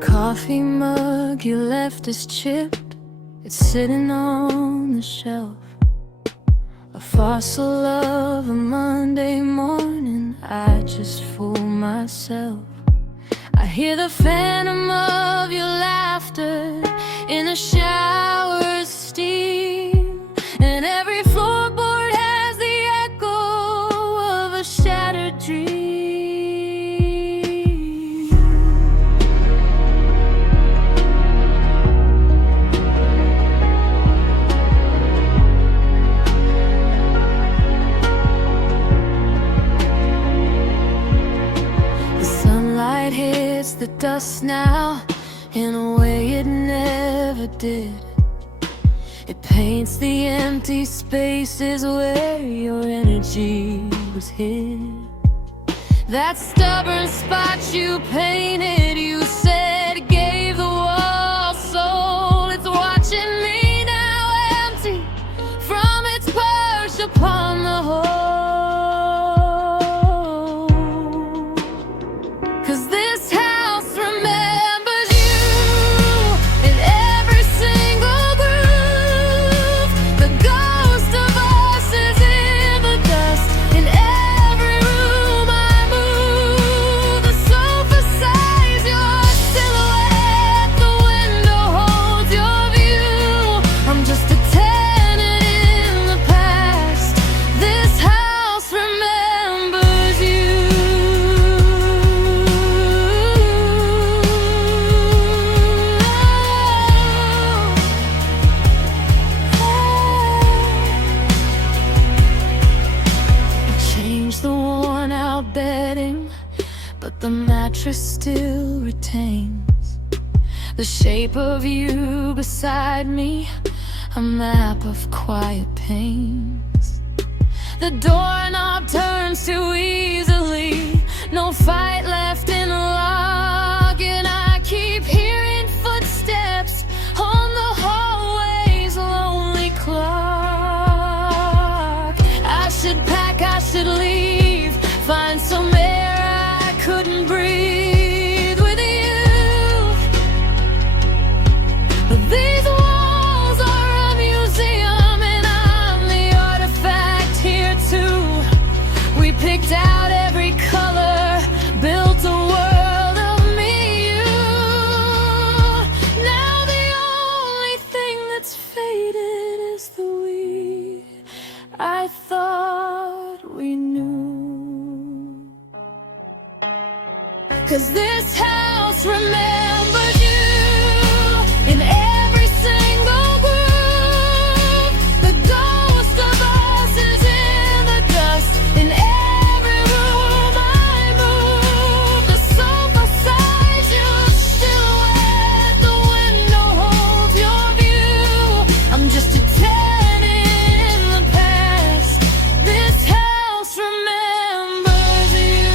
Coffee mug you left is chipped, it's sitting on the shelf. A fossil of a Monday morning, I just fool myself. I hear the phantom of your laughter in the shower's steam, and every floorboard has the echo of a shattered dream. Hits the dust now in a way it never did. It paints the empty spaces where your energy was hid. That stubborn spot you painted, you said gave the wall soul. It's watching me now, empty from its perch upon the whole. The mattress still retains the shape of you beside me, a map of quiet pains. The doorknob turns too easily, no fight left in the lock, and I keep hearing footsteps on the hallway's lonely clock. I should pack, I should leave, find some air. Couldn't breathe with you, but these walls are a museum, and I'm the artifact here too. We picked out every color, built a world of me, you. Now the only thing that's faded is the we I thought we knew. 'Cause this house remembers you in every single groove. The ghost of us is in the dust in every room I move. The sofa size you silhouette, the window holds your view. I'm just a tenant in the past. This house remembers you.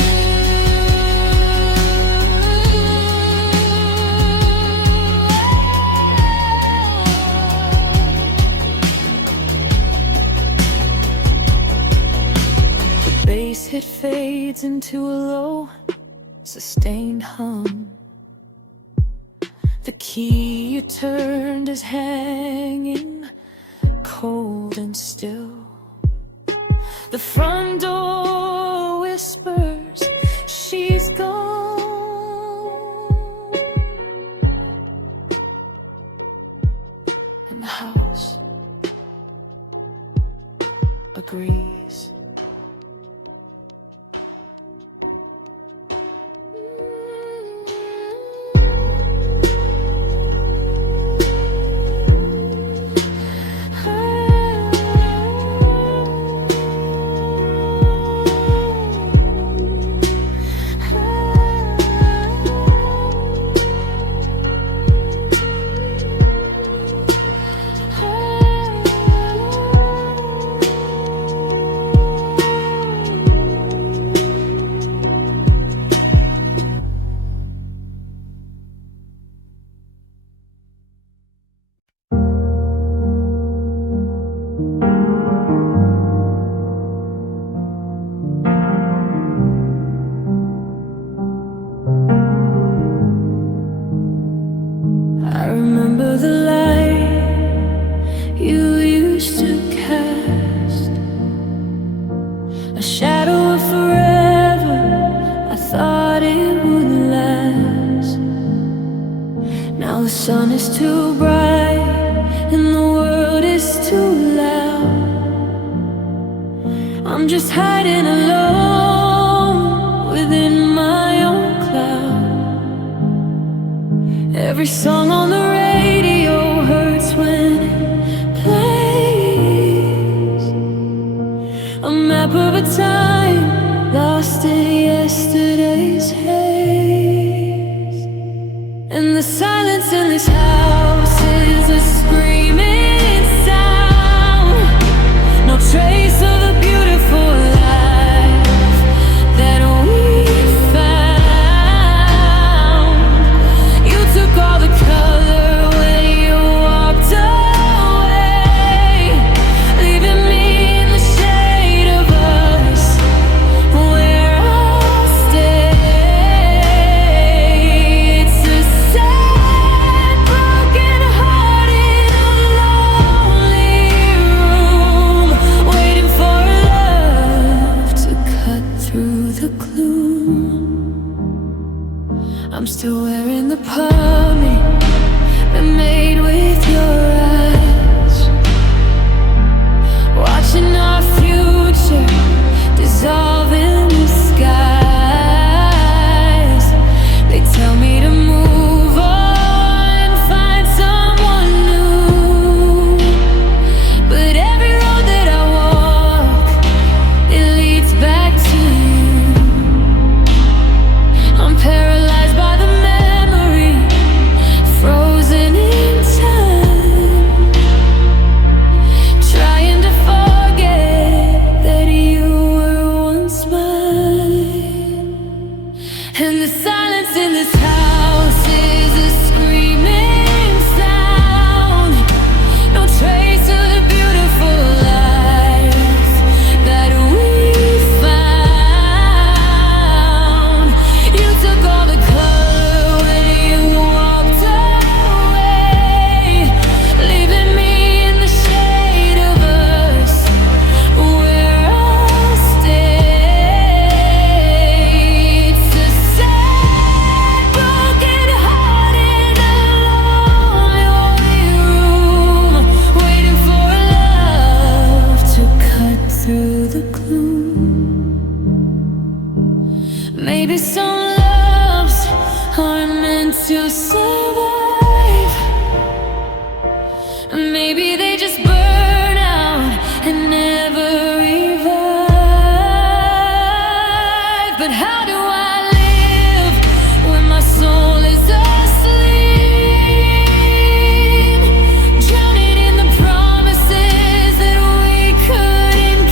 Bass hit fades into a low, sustained hum. The key you turned is hanging, cold and still. The front door whispers, she's gone. And the house agrees. Now the sun is too bright and the world is too loud. I'm just hiding alone within my own cloud. Every song on the radio hurts when it plays. A map of a time lost in yesterday's haze. And the silence in this house is a screaming sound. No trace of the beautiful life that we found. You took all the color when you walked away, leaving me in the shade of us, where I'll stay. It's a sad, broken heart in a lonely room, waiting for love to cut through the gloom. I'm still wearing the plumbing that made with your eyes, watching our future dissolve in the skies. They tell me to move on, find someone new, but every road that I walk, it leads back to you. I'm paralyzed by the memory, frozen in time, trying to forget that you were once mine. And the silence in this house is a screaming sound. No trace of the beautiful life that we found. You took all the color when you walked away, leaving me in the shade of us, where I'll stay. It's a sad, broken heart in a lonely room, waiting for love to cut through the gloom. Maybe some loves are meant to survive, maybe they just burn out and never revive. But how do I live when my soul is asleep, drowning in the promises that we couldn't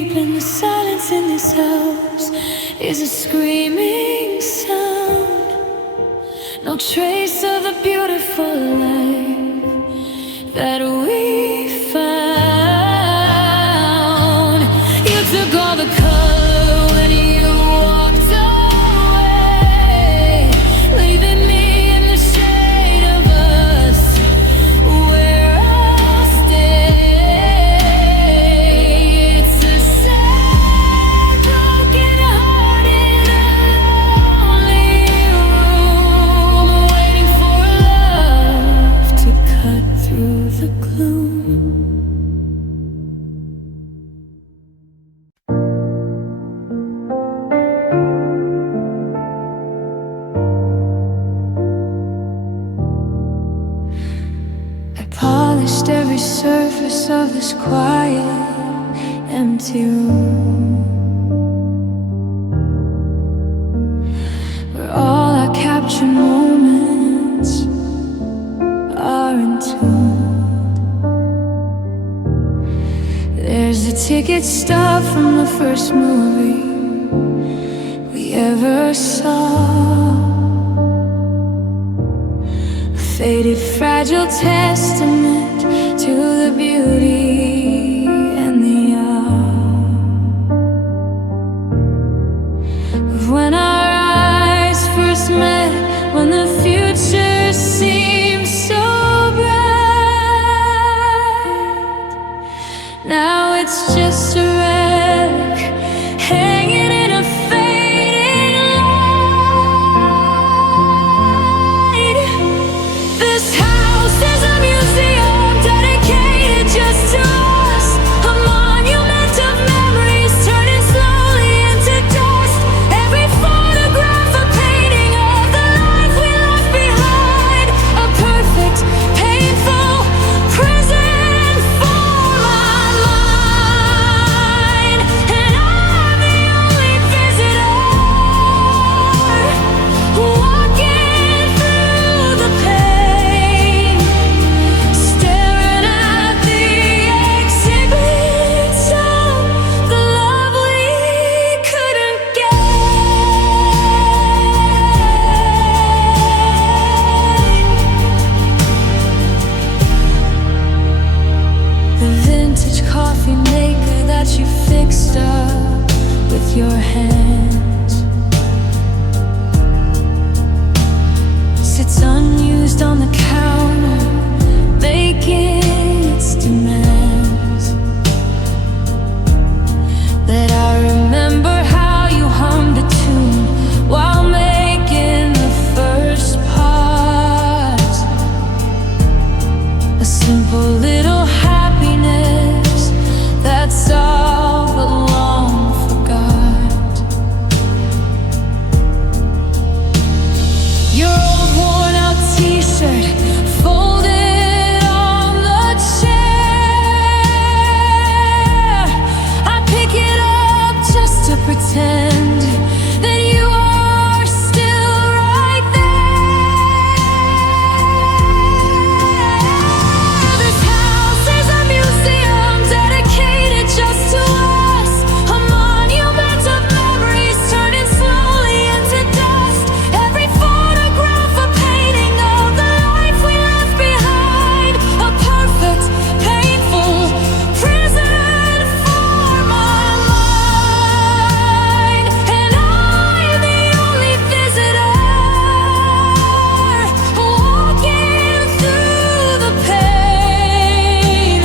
keep? And the silence in this house is a screaming sound. No trace of the beautiful life that we found. You took all the color when you walked away, leaving me in the shade of us, where I'll stay. It's a sad, broken heart in a lonely room, waiting for love to cut through the gloom. I polished every surface of this quiet, empty room, where all our captured moments are entombed. There's a ticket stub from the first movie we ever saw, a faded, fragile testament to the beauty and the awe of when our eyes first met, when the future seemed so bright. Now it's just a wreck hanging in a fading light. Your old worn out t-shirt folded on the chair. I pick it up just to pretend that you are still right there. This house is a museum dedicated just to us, a monument of memories turning slowly into dust. Every photograph a painting of the life we left behind, a perfect, painful prison for my mind. And I'm the only visitor walking through the pain,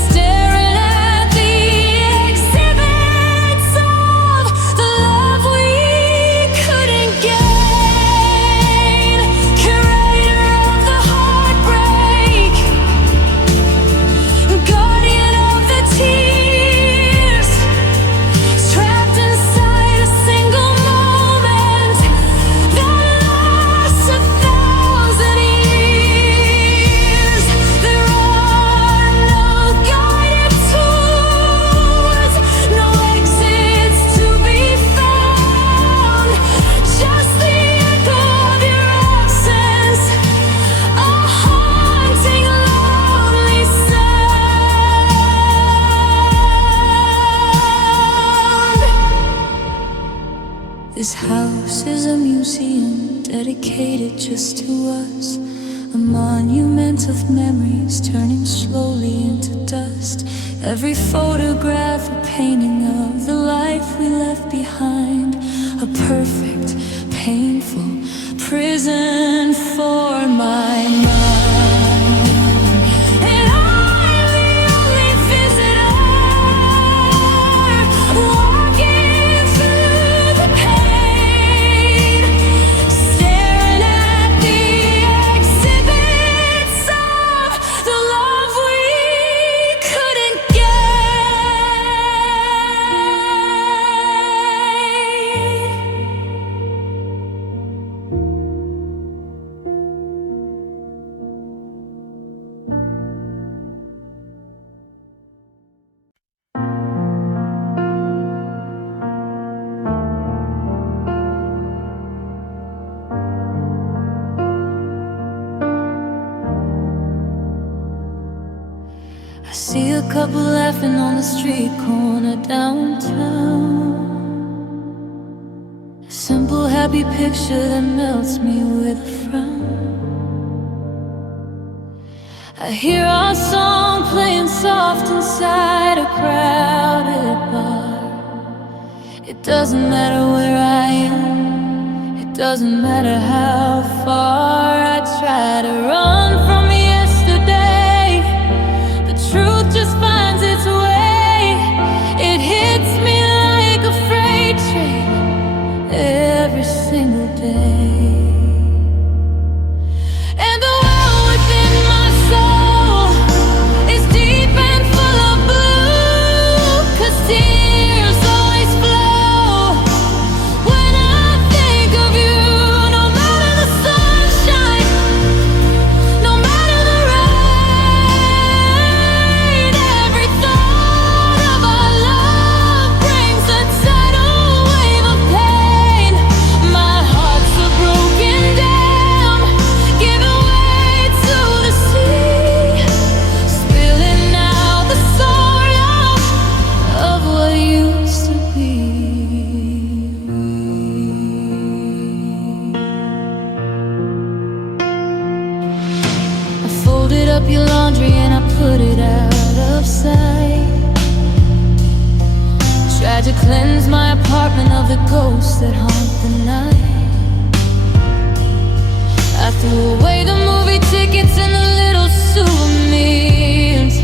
staring at the exhibits of the love we couldn't gain. Curator of the heartbreak, guardian of the tears, trapped inside a single moment that lasts 1,000 years. There are no guided tours, no exits to be found, just the echo of your absence, a haunting, lonely sound. This house is a museum dedicated just to us, a monument of memories turning slowly into dust. Every photograph a painting of the life we left behind, a perfect, painful prison for my mind. And I'm the only visitor walking through the pain, staring at the exhibits of the love we couldn't I see a couple laughing on the street corner downtown. A simple, happy picture that melts me with a frown. I hear our song playing soft inside a crowded bar. It doesn't matter where I am, it doesn't matter how far. I try to run from yesterday, the truth just finds its way. It hits me like a freight train every single day. And the well within my soul is deep and full of blue, 'cause tears always flow when I think of you. No matter the sunshine, no matter the rain, every thought of our love brings a tidal wave of pain. My heart's a broken dam, giving way to the sea, spilling out the sorrow of what used to be. I folded up your laundry and I put it out of sight. Tried to cleanse my apartment of the ghosts that haunt the night. I threw away the movie tickets and the little souvenirs,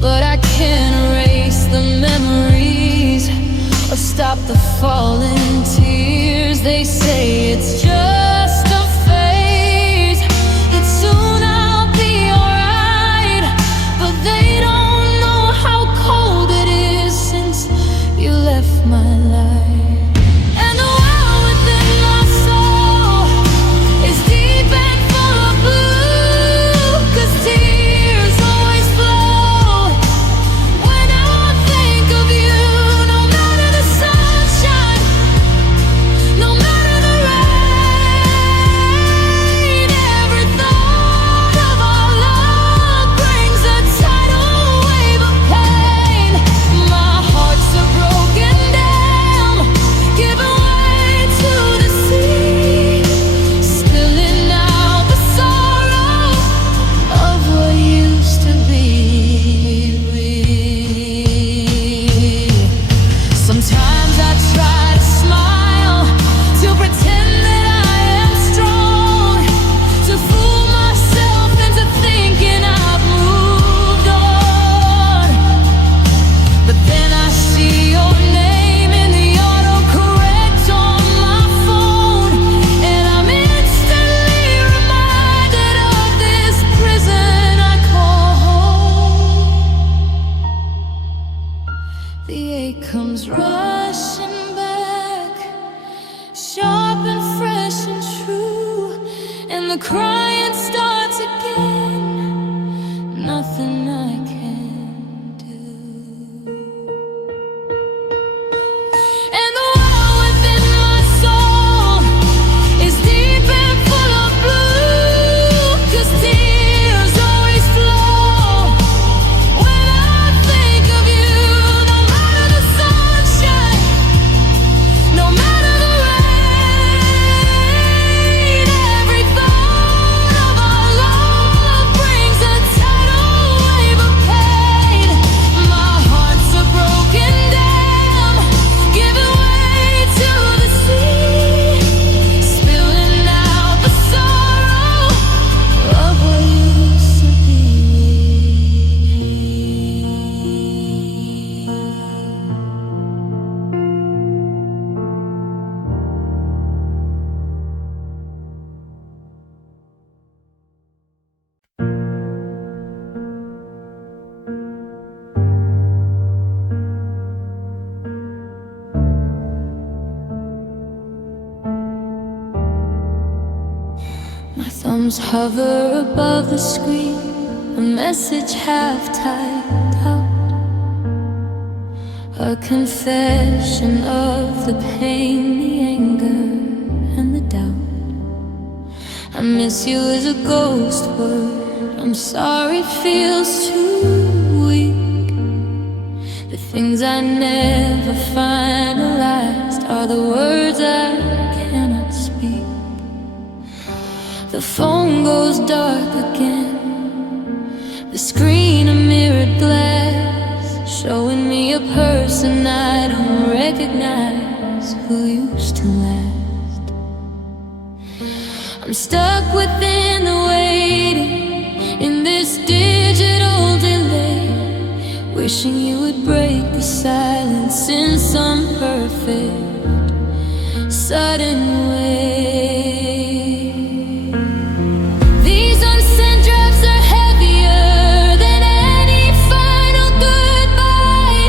but I can't erase the memories or stop the falling tears. They say it's just a phase, that soon I'll be alright, but they don't know how cold it is since you left my life. And the well within my soul the crying starts again, nothing I can do. And the well within my soul is deep and full of blue, 'cause tears always flow when I think of you. No matter the sunshine, no matter the rain, every thought of our love brings a tidal wave of pain. My heart's a broken dam, giving way to the sea, spilling out the sorrow of what used to be. My thumbs hover above the screen, a message half typed out, a confession of the pain, the anger, and the doubt. I miss you is a ghost word, I'm sorry feels too weak. The things I never finalized are the words I cannot speak. The phone goes dark again, the screen a mirrored glass, showing me a person I don't recognize who used to last. I'm stuck within the waiting, in this digital delay, wishing you would break the silence in some perfect sudden way. These unsent drafts are heavier than any final goodbye.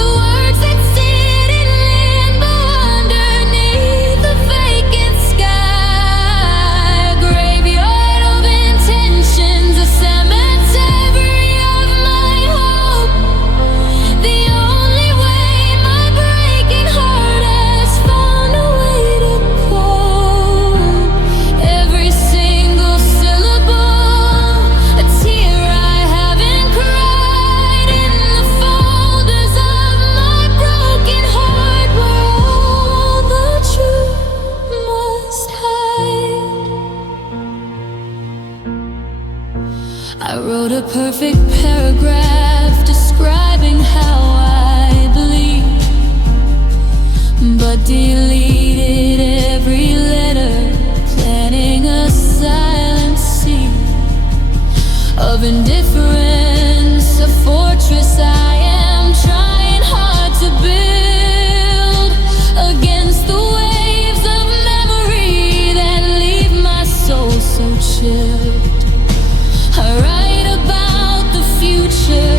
The words that sit in limbo underneath the vacant sky. A graveyard of intentions, a cemetery of my hope. The only way my breaking heart has found a way to cope. Every single syllable, a tear I haven't cried, in the folders of my broken heart where all the truth must hide. I wrote a perfect paragraph describing how I bleed, but deleted every letter, planting a silent sea of indifference, a fortress I am trying hard to build against the waves of memory that leave my soul so chilled. I write about the future,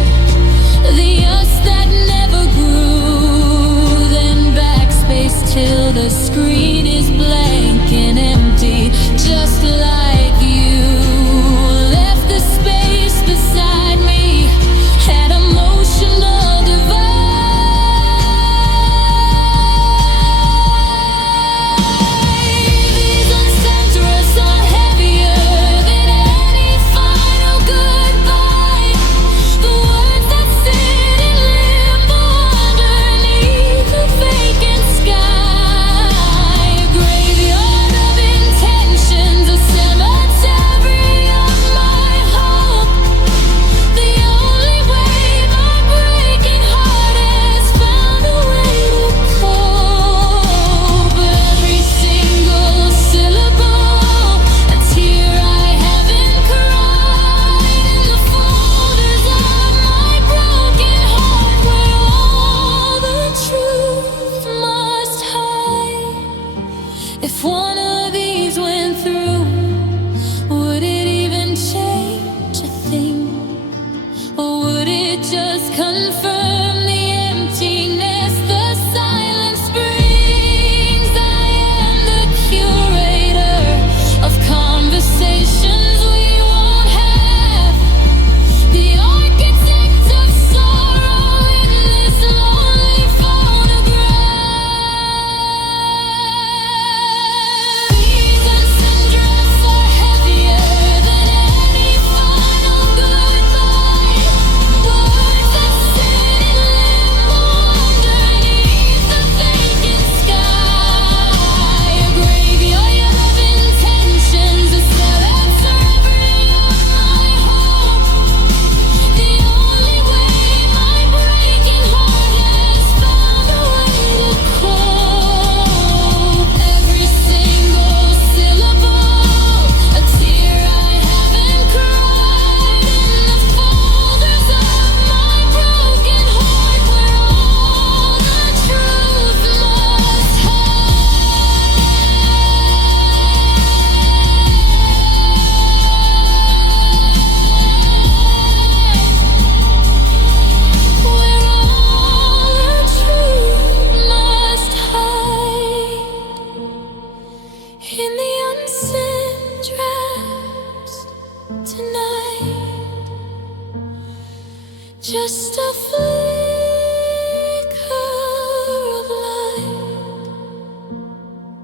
the us that never grew, then backspace till the screen is blank and empty, just like you left the space beside me, an emotional divide. These unsent drafts are heavier than any final goodbye. The words that sit in limbo underneath the vacant sky. A graveyard of intentions, a cemetery of my hope. The only way my breaking heart has found a way to cope. Every single syllable, a tear I haven't cried, in the folders of my broken heart where all the truth must hide. If one of these went through, would it even change a thing? Or would it just confirm the emptiness the silence brings? I am the curator of conversation. in the unseen drafts tonight. Just a flicker of light,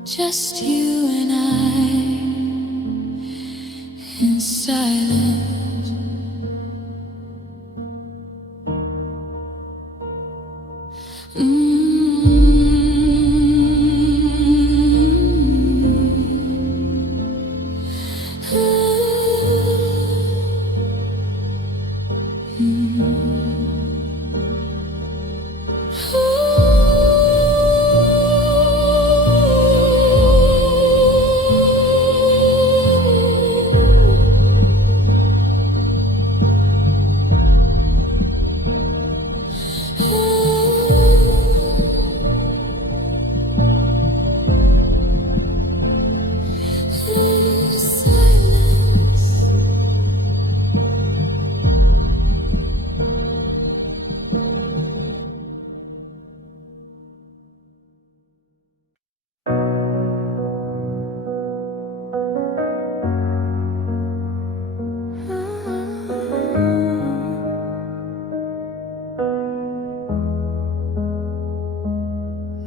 just you and I in silence.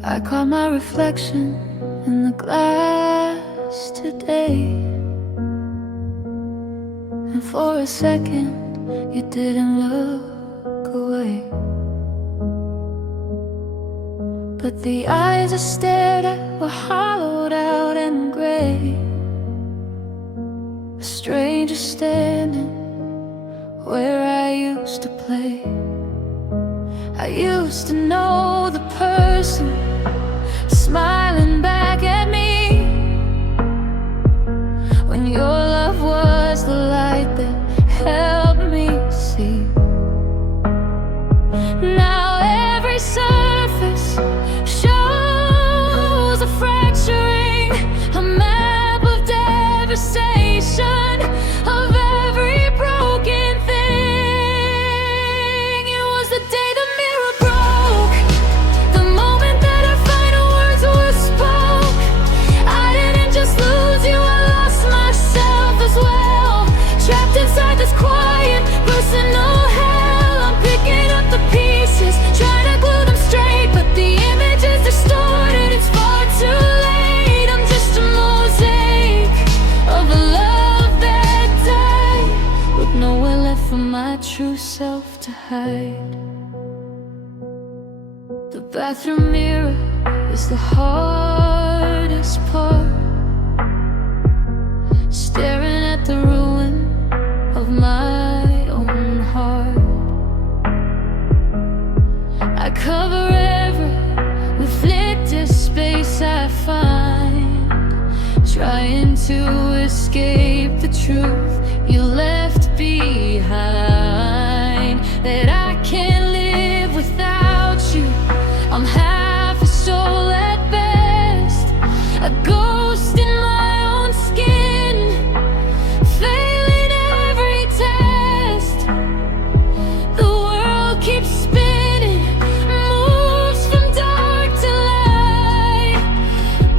I caught my reflection in the glass today, and for a second you didn't look away. But the eyes I stared at were hollowed out and gray. A stranger standing where I used to play. I used to know the person smiling back at me when your love was the light that helped me see. Now every surface shows a fracturing, a map of devastation, of every broken thing. It was the day the mirror broke, the moment that our final words were spoke. I didn't just lose you, I lost myself as well. Trapped inside this quiet, personal hell. I'm picking up the pieces, trying to glue them straight, but the image is distorted, it's far too late. I'm just a mosaic of a love that died, with nowhere left for my true self to hide. The bathroom mirror is the hardest part, staring at the ruin of my own heart. I cover every reflected space I find, trying to escape the truth you left behind. That I can't live without you, I'm half a soul at best, a ghost in my own skin, failing every test. The world keeps spinning, moves from dark to light,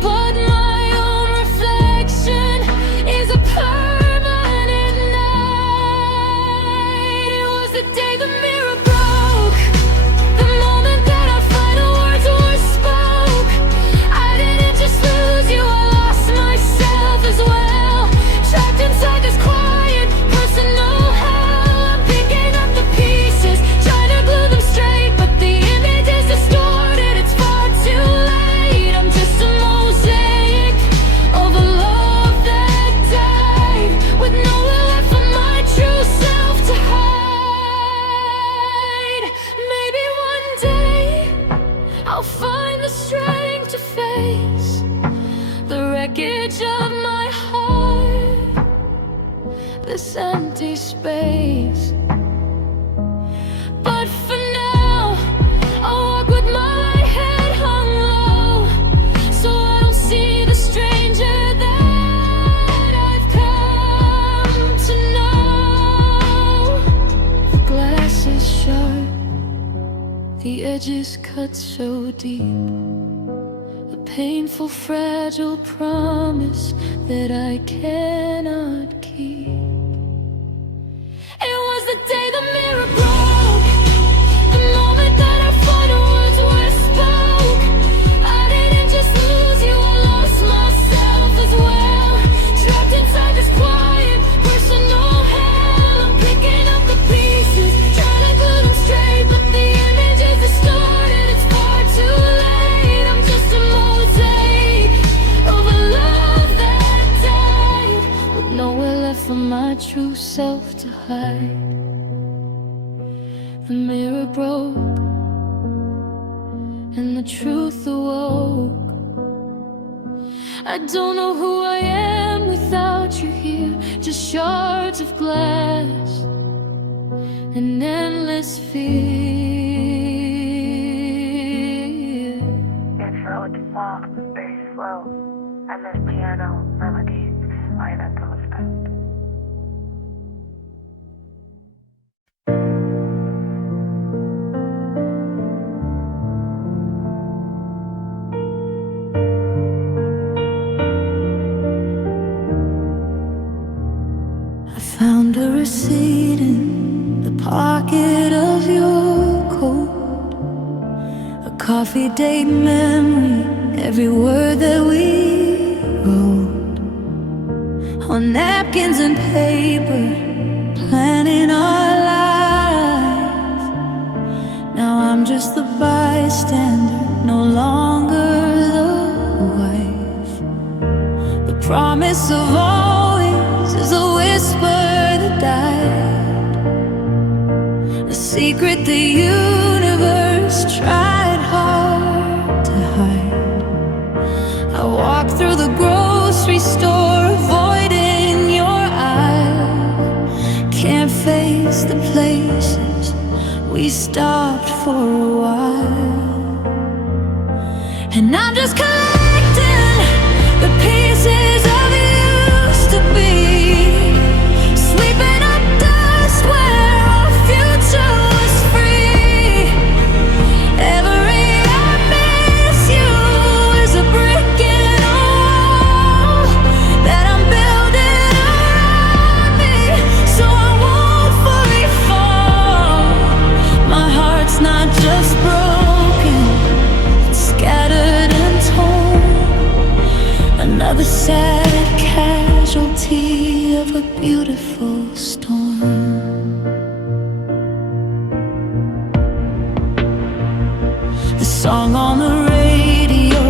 but my own reflection is a permanent night. It was the day the mirror broke, the moment that our final words were spoke. I didn't just lose you, I lost myself as well. Trapped inside this quiet, personal hell. I'm picking up the pieces, trying to glue them straight, but the image is distorted, it's far too late. I'm just a mosaic of a love that died, with nowhere left for my true self to hide. Maybe one day I'll find the strength to face the wreckage of my heart, this empty space. But for now, I'll walk with my head hung low, so I don't see the stranger that I've come to know. The glass is sharp, the edges cut so deep, the painful, fragile promise that I cannot keep. It was the day the mirror broke, the moment that our final words were spoke. I didn't just lose you, I lost myself as well. Trapped inside this quiet, personal hell. I'm picking up the pieces, trying to glue them straight, but the image is distorted, it's far too late. I'm just a mosaic of a love that died, with nowhere left for my true self to hide. The mirror broke, and the truth awoke. I don't know who I am without you here, just shards of glass, an endless fear. Intro to soft, very slow, and this piano melody line at the respect. Found a receipt in the pocket of your coat, a coffee date memory, every word that we wrote on napkins and paper, planning our lives. Now I'm just the bystander, no longer the wife. The promise of always is a whisper that died, a secret the universe tried hard to hide. I walk through the grocery store, avoiding your aisle. Can't face the places we stopped for a while. And I'm just collecting the pieces of used to be, sweeping up dust where our future was free. Every I miss you is a brick in a wall that I'm building around me, so I won't fully fall. My heart's not just broken, it's scattered and torn, another sad casualty of a beautiful storm. The song on the radio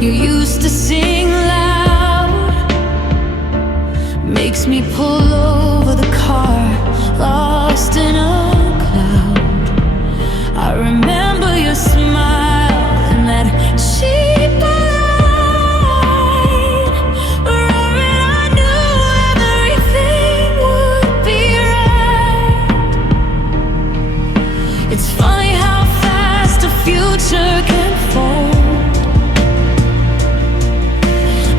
you used to sing loud makes me pull over the car, lost in a cloud. I remember your smile and that cheap light, roaring, I knew everything would be right. It's funny how fast a future can fold,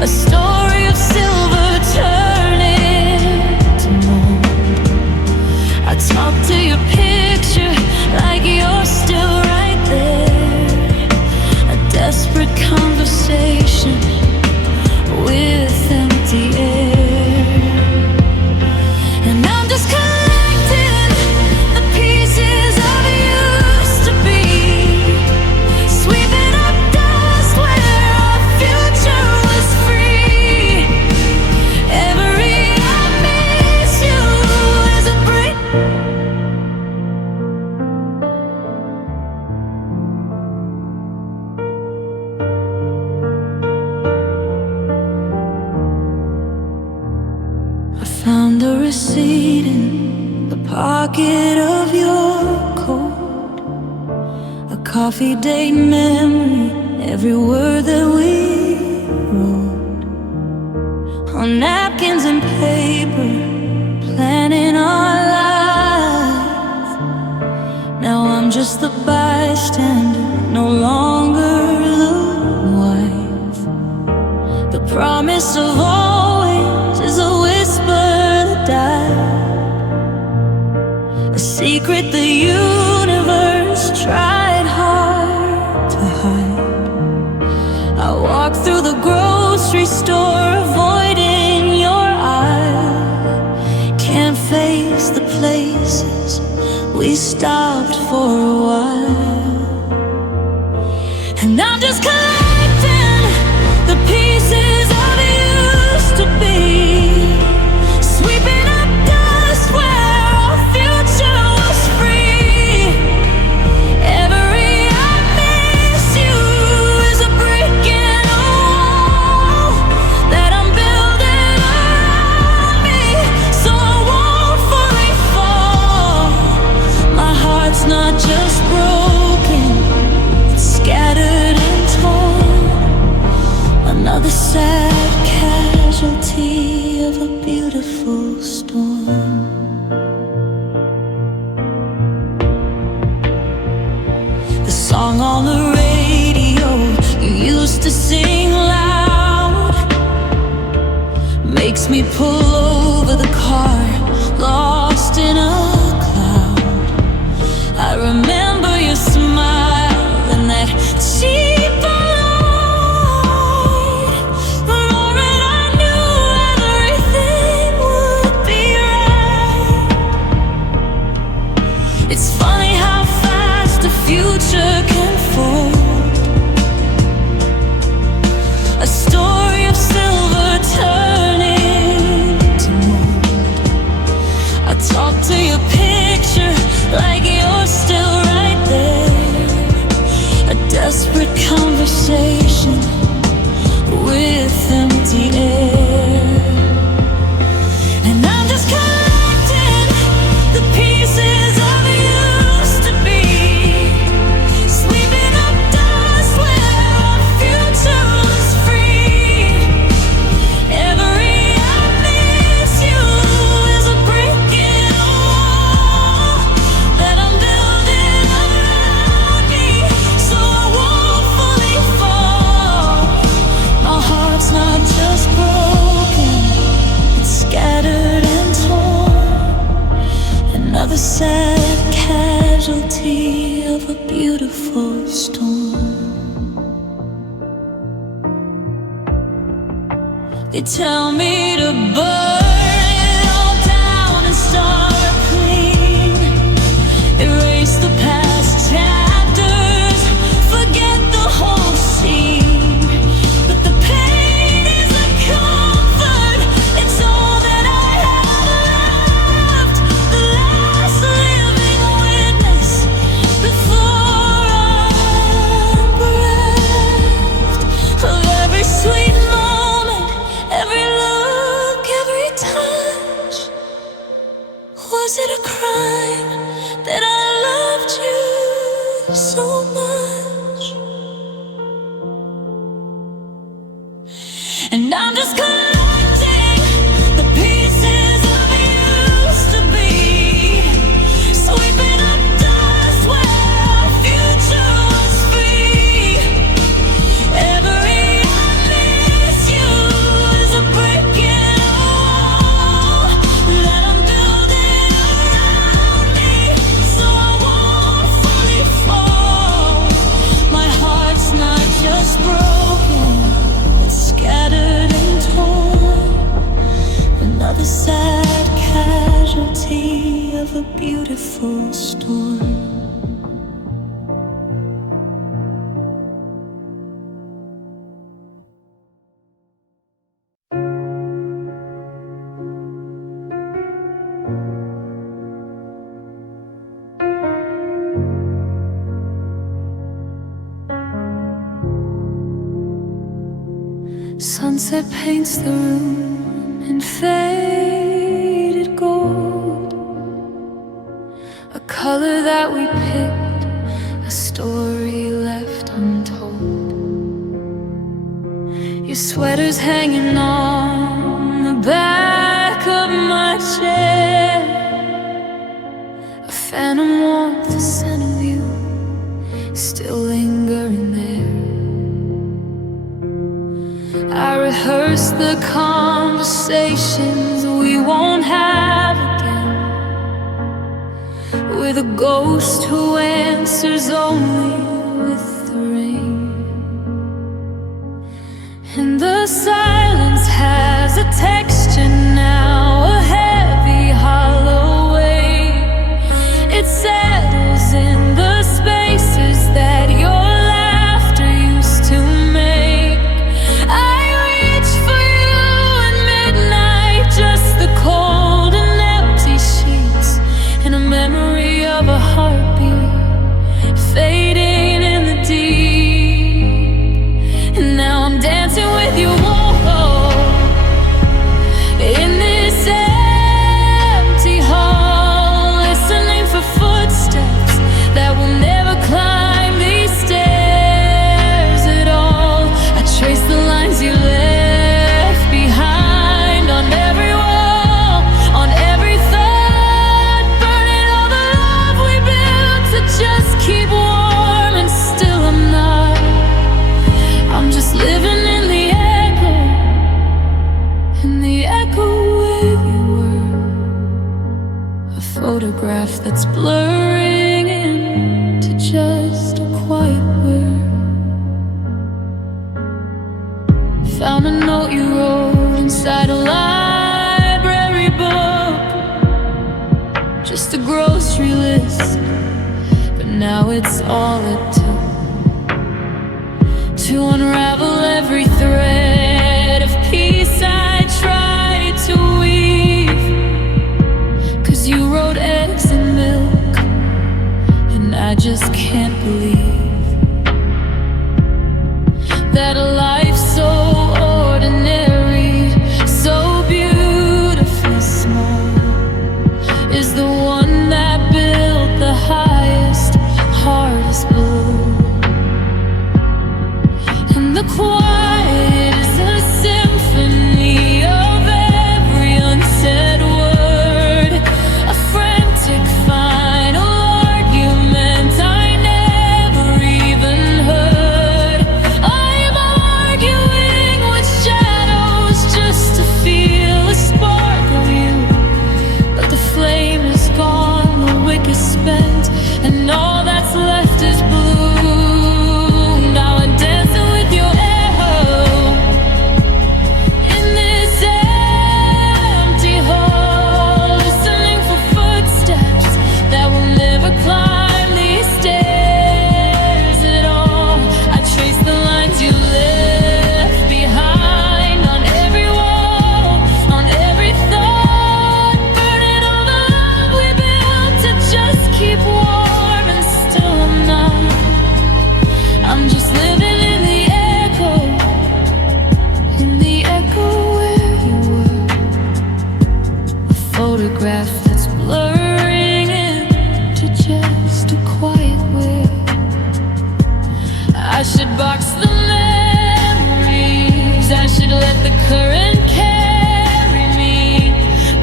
a story of silver turning to mold. I talk to your picture like you're still right there, a desperate conversation with empty air. And I'm just collecting the pieces of used to be, sweeping up dust where our future was free. Every I miss you is a break. I found a receipt in the pocket of your coat, a coffee date memory, every word that we wrote on napkins and paper, planning our lives. Now I'm just the bystander, no longer the wife. The promise of always is a whisper that died, a secret the universe tried hard to hide. I walk Another sad casualty of a beautiful storm. The song on the radio you used to sing loud makes me pull over the car, lost in a cloud. I remember your smile and that cheap light. For all that I knew, everything would be right. It's funny how fast the future can fold. A story of silver turning to mold. I talk to your picture like you're still right there. A desperate conversation with empty air. And I'm just collecting the pieces of used to be, sweeping up dust where our future was free. Every I miss you is a brick in a wall that I'm building around me, so I won't fully fall. My heart's not just broken, it's scattered and torn. Another sad casualty of a beautiful storm. They tell me to burn it all down and start clean. Erase the past chapters, forget the whole scene. But the pain is a comfort, it's all that I have left. The last living witness before I'm bereft of every sweet moment, every look, every touch. Was it a crime that I loved you so much? And I'm just collecting the pieces of used to be, sweeping up dust where our future was free. Every I miss you is a brick in a wall that I'm building around me, so I won't fully fall. My heart's not just broken, it's scattered and torn. Another sad casualty of a beautiful storm. Sunset paints the room in faded gold, a color that we picked, a story left untold. Your sweater's hanging on the back of my chair, a phantom warmth, the scent of you still lingering there. I rehearse the conversations we won't have again, with a ghost who answers only with the rain. And the silence has a texture now, a heavy hollow weight. It settles in the spaces that your laughter used to make. I reach for you at midnight, just the cold and empty sheets, and a memory of a heartbeat fading in the deep. And now I'm dancing with you, whoa, photograph that's blurring into just a quiet word. Found a note you wrote inside a library book, just a grocery list, but now it's all it took to unravel every thread of peace I tried to weave. 'Cause you wrote eggs and milk, and I just can't believe that a life so ordinary, so beautifully small, is the one that built the highest, hardest blue. And the quiet is a symphony of every unsaid word, a frantic final argument I never even heard. I'm arguing with shadows just to feel a spark of you, but the flame is gone, the wick is spent, and all that's left is blue. Now I'm dancing with your echo in this empty hall, listening for footsteps that will never climb these stairs at all. I trace the lines you left behind on every wall, on every thought, burning all the love we built to just keep warm, and still I'm not. I'm just living in the echo where you were. A photograph that's blurring into just a quiet way. I should box the memories, I should let the current carry me,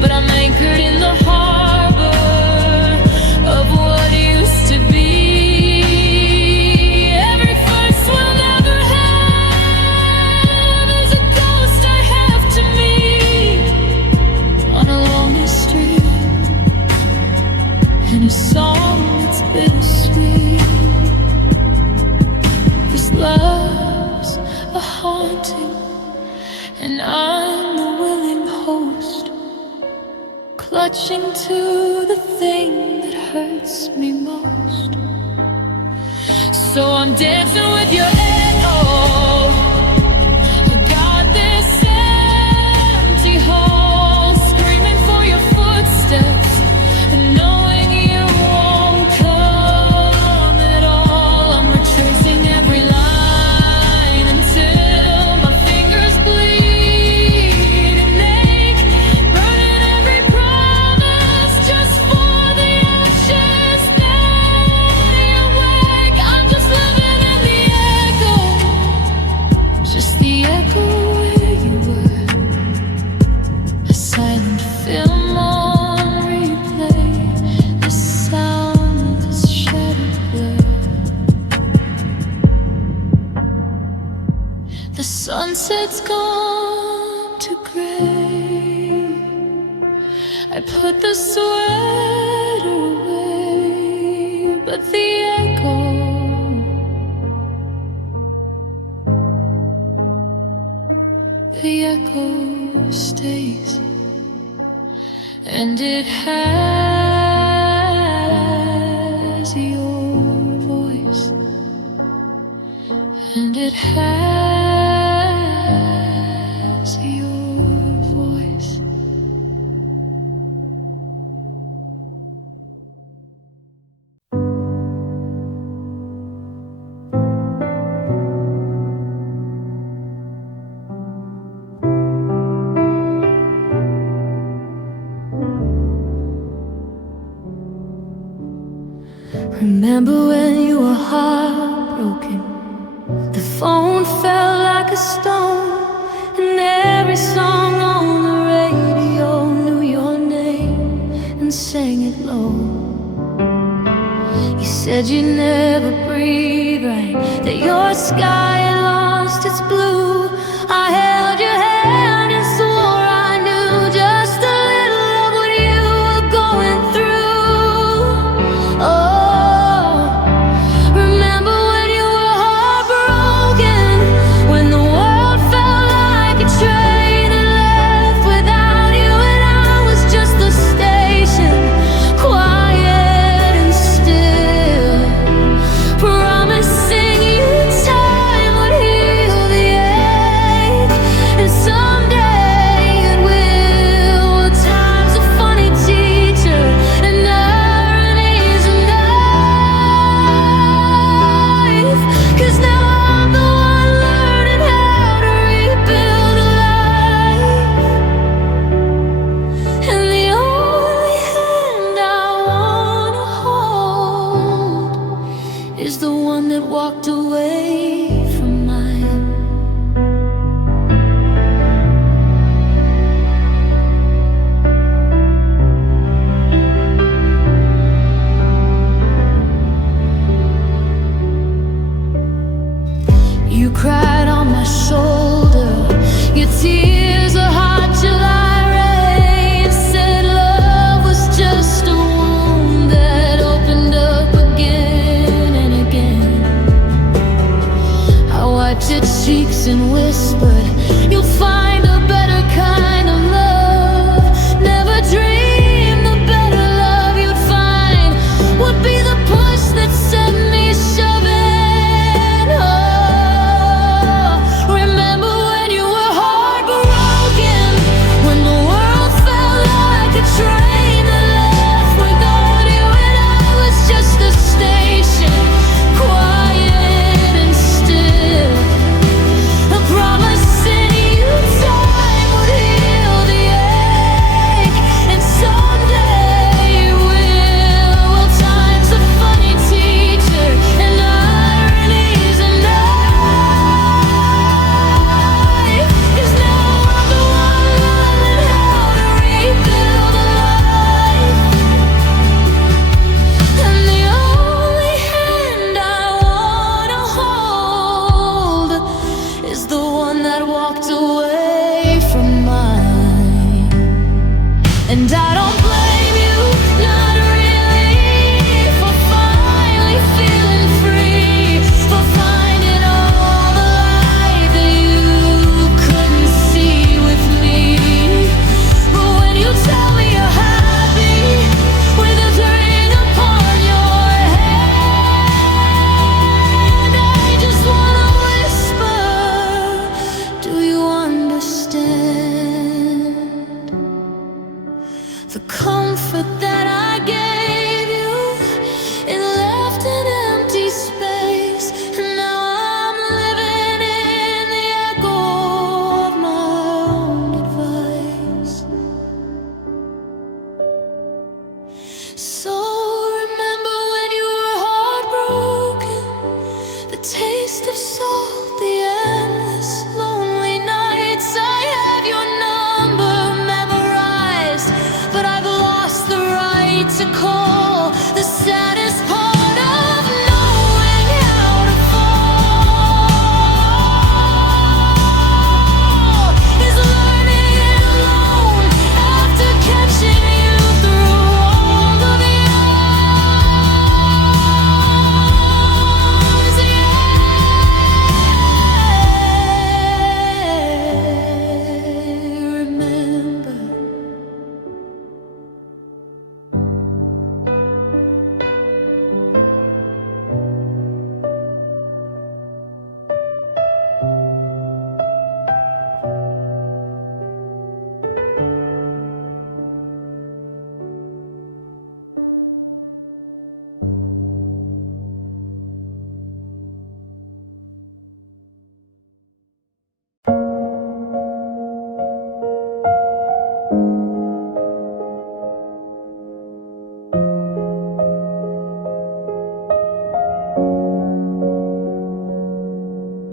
but I'm anchored in the harbor of what used to be. Every first we'll never have is a ghost I have to meet on a lonely street, in a song that's bittersweet. This love's a haunting, and I'm the willing host, clutching to the thing that hurts me most. So I'm dancing with your echo. I got this empty hall, screaming for your footsteps, and knowing you won't come at all. I'm retracing every line until my fingers bleed and ache, burning every promise just for the ashes that you wake. I'm just living in the echo, just the echo where you were. A silent film on replay, the sound of this shattered blur. The sunset's gone to gray. I put the sweater away, but the echo stays, and it has your voice, and it has your voice. Remember when you were heartbroken? The phone fell like a stone, and every song on the radio knew your name and sang it low. You said you'd never breathe right, that your sky had lost its blue. I held your hand and swore I knew just a little of what you were going through. And I don't blame you, not really, for finally feeling free, for finding all the light that you couldn't see with me. But when you tell me you're happy with a ring upon your hand, I just wanna whisper, do you understand? The comfort that I gave you, it left an empty space, and now I'm living in the echo of my own advice. So remember when you were heartbroken, the taste of salt, the endless lonely nights. I have your number memorized, but I've lost the right to call. The saddest part of knowing how to fall is learning it alone after catching you through all of yours. Yeah, remember.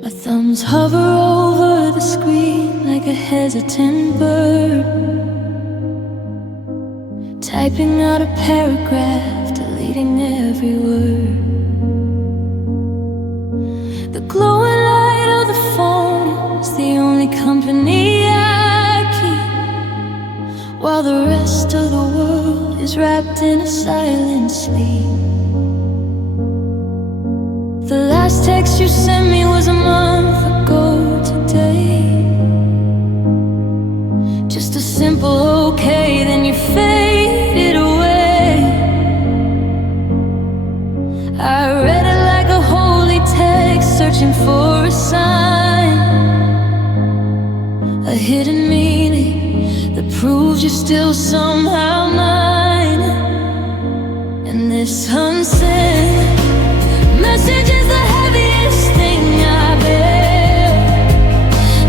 My thumbs hover over the screen like a hesitant bird, typing out a paragraph, deleting every word. The glowing light of the phone is the only company I keep, while the rest of the world is wrapped in a silent sleep. The last text you sent me was a month ago today. Just a simple okay, then you faded away. I read it like a holy text, searching for a sign, a hidden meaning that proves you're still somehow mine. And this unsent message is the heaviest thing I bear,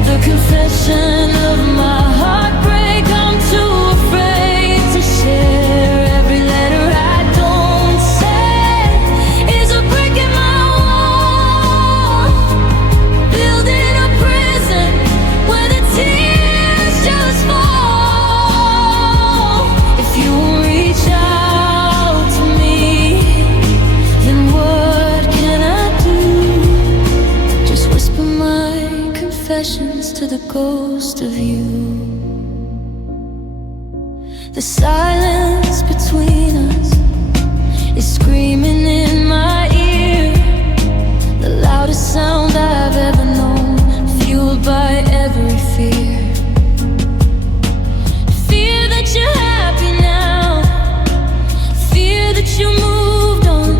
the confession of my heartbreak. I'm too afraid to share. Every letter I don't send is a brick in my wall, building a prison where the tears just fall. If you won't reach out to me, then what can I do? Just whisper my confessions to the ghost of you. The silence between us is screaming in my ear, the loudest sound I've ever known, fueled by every fear. Fear that you're happy now, fear that you moved on,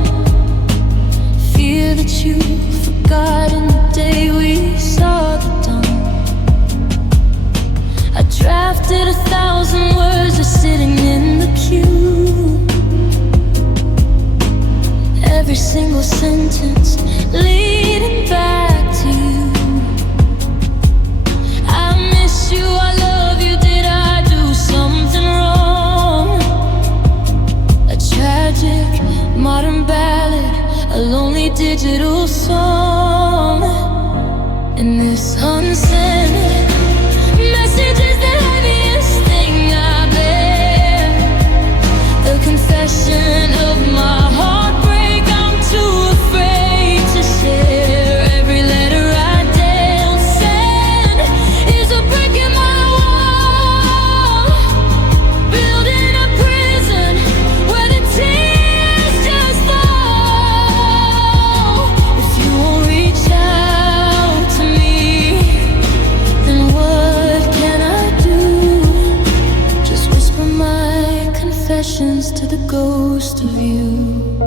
fear that you've forgotten the day we saw the dawn. I drafted 1,000 words just sitting in the queue, every single sentence leading back to you. I miss you, I love you, did I do something wrong? A tragic modern ballad, a lonely digital song. And this unsent message is the heaviest thing I bear, confessions to the ghost of you.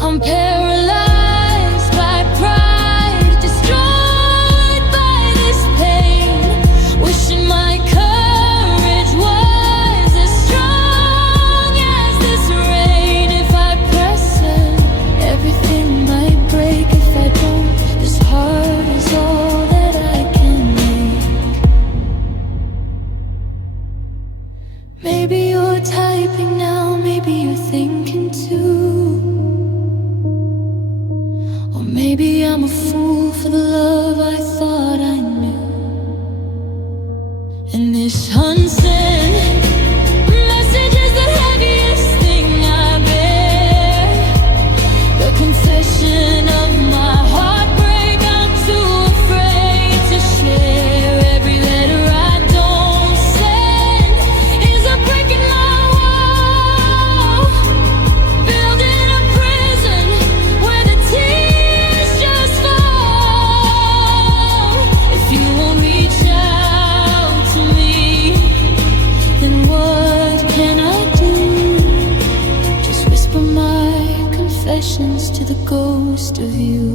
I'm paralyzed by pride, destroyed by this pain, wishing my courage was as strong as this rain. If I press it, everything might break. If I don't, this heart is all that I can make. Maybe you're typing now, maybe you're thinking too. Or maybe I'm a fool for the love I thought I knew. And this unsent message is the heaviest thing I bear. The confession of my heartbreak I'm too afraid to share. Every letter I don't send is a break in my wall, building a prison where the tears just fall. If you won't reach out to me, then what can I do? Just whisper my confessions to the ghost of you.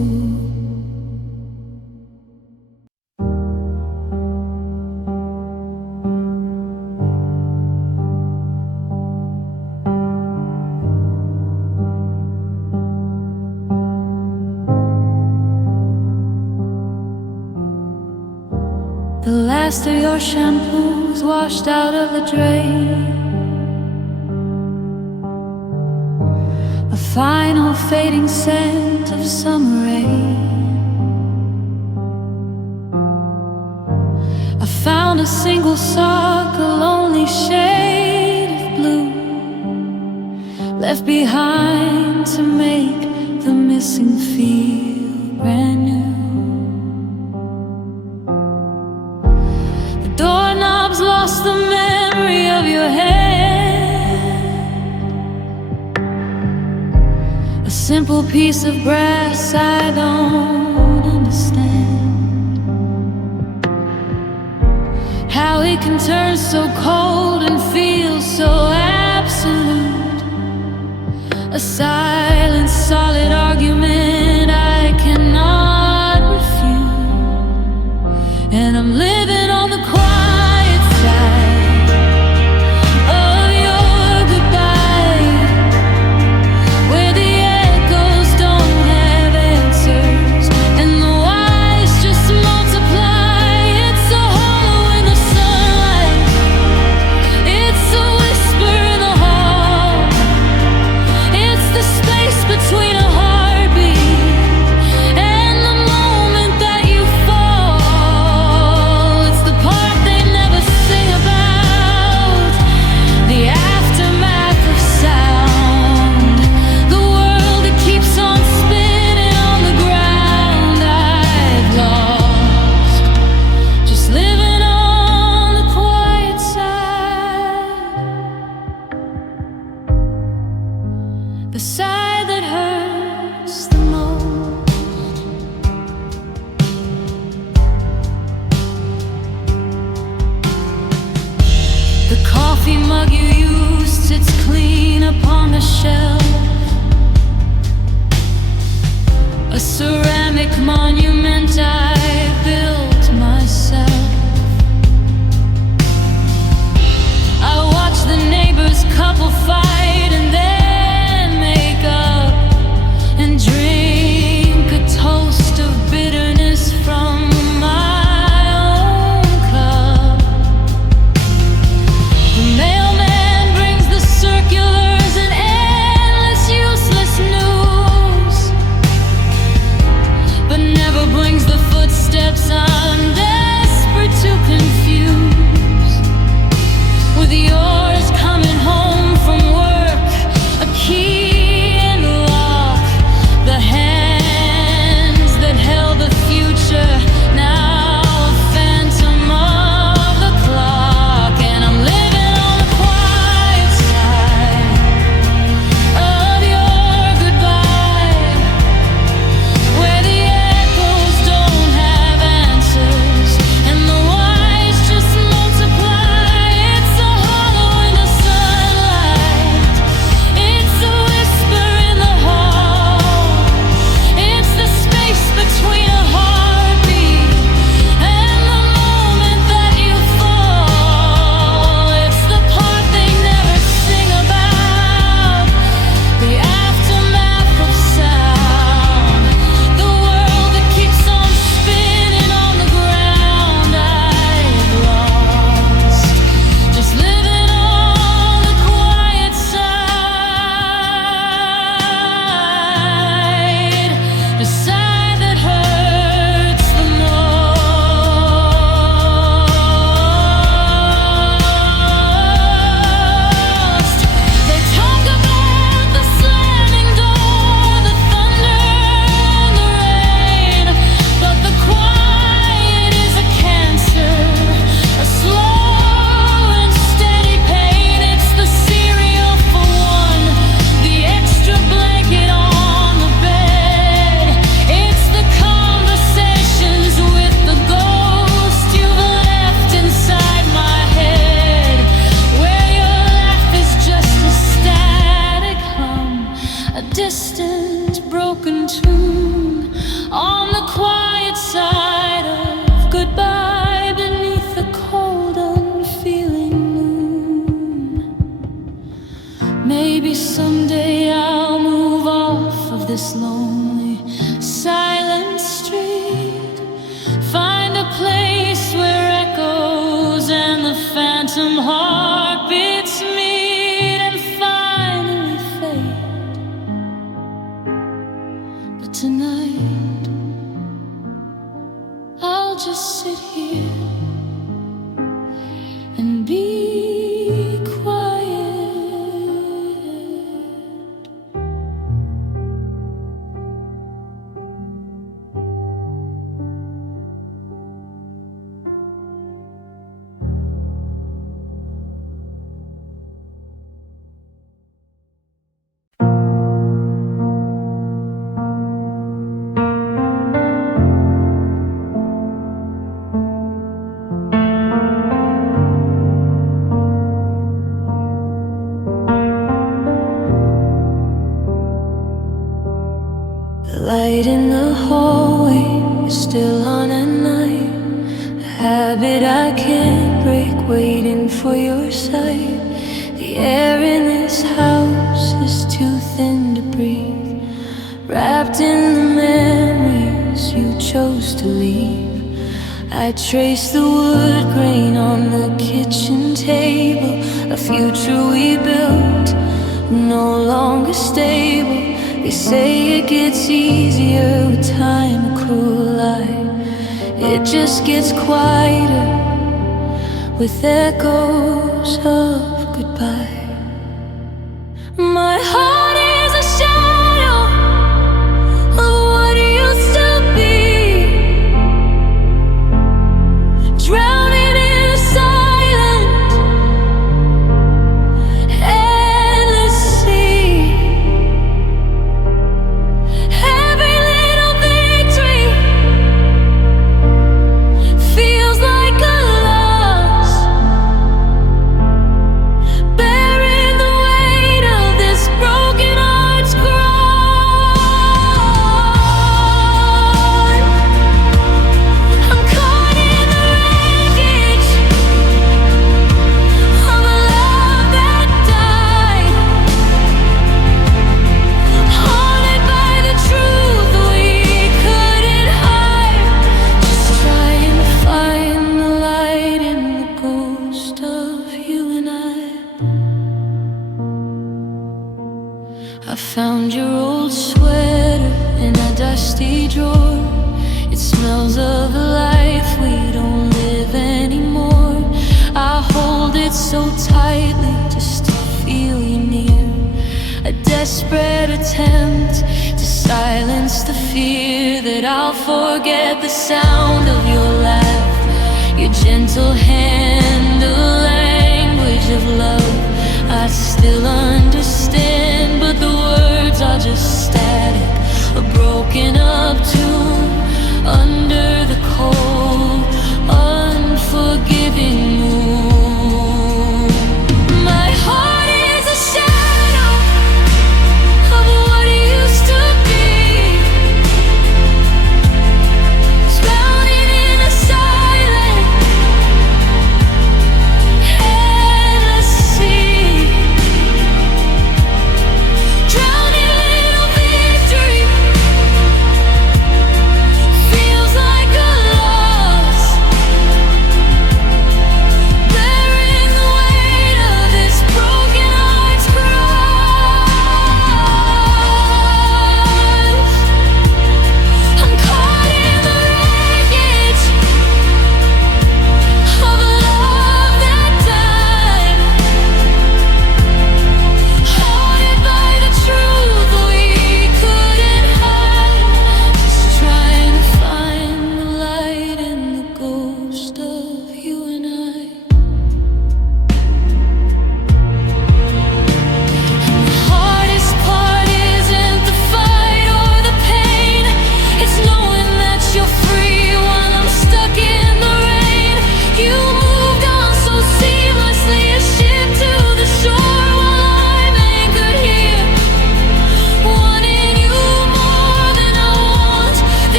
The last of your shampoos washed out of the drain. A final fading scent of summer rain. I found a single sock, a lonely shade of blue, left behind to make the missing feel brand new. Doorknobs lost the memory of your hand. A simple piece of brass I don't understand. How it can turn so cold and feel so absolute. A silent, solid argument I cannot refute. And I'm living on the quiet side of your goodbye, where the echoes don't have answers and the whys just multiply. It's a hollow in the sunlight, it's a whisper in the hall, it's the space between a heartbeat and the moment that you fall. It's the part they never sing about, the aftermath of sound, the world that keeps on spinning on the ground. I've lost, just living on the quiet side, the side that hurts the most. The coffee mug you used sits clean upon the shelf, a ceramic monument I built myself. I watch the neighbors couple fight and then make up and drink a toast of bitterness from my own cup. The mailman brings the circulars and endless useless news, but never brings the footsteps I phantom heartbeats meet and finally fade. But tonight I'll just sit here and be quiet. The light in the hallway is still on at night. A habit I can't break, waiting for your sight. The air in this house is too thin to breathe, wrapped in the memories you chose to leave. I trace the wood grain on the kitchen table, a future we built, no longer stable. They say it gets easier with time, a cruel lie. It just gets quieter with echoes of goodbye. My heart is a shadow of what used to be, drowning in the silent, endless sea. Every little victory feels like a loss, bearing the weight of this broken heart's cry. I'm caught in the wreckage of a love that died, haunted by the truth we couldn't hide. Just trying to find the light in the ghost of you and I found your old sweater in a dusty drawer. It smells of a life we don't live anymore. I hold it so tightly just to feel you near. A desperate attempt to silence the fear that I'll forget the sound of your laugh, your gentle hand, a language of love I still understand, but the words are just static, a broken up tune under the cold, unforgiving moon. My heart is a shadow of what used to be, drowning in a silent,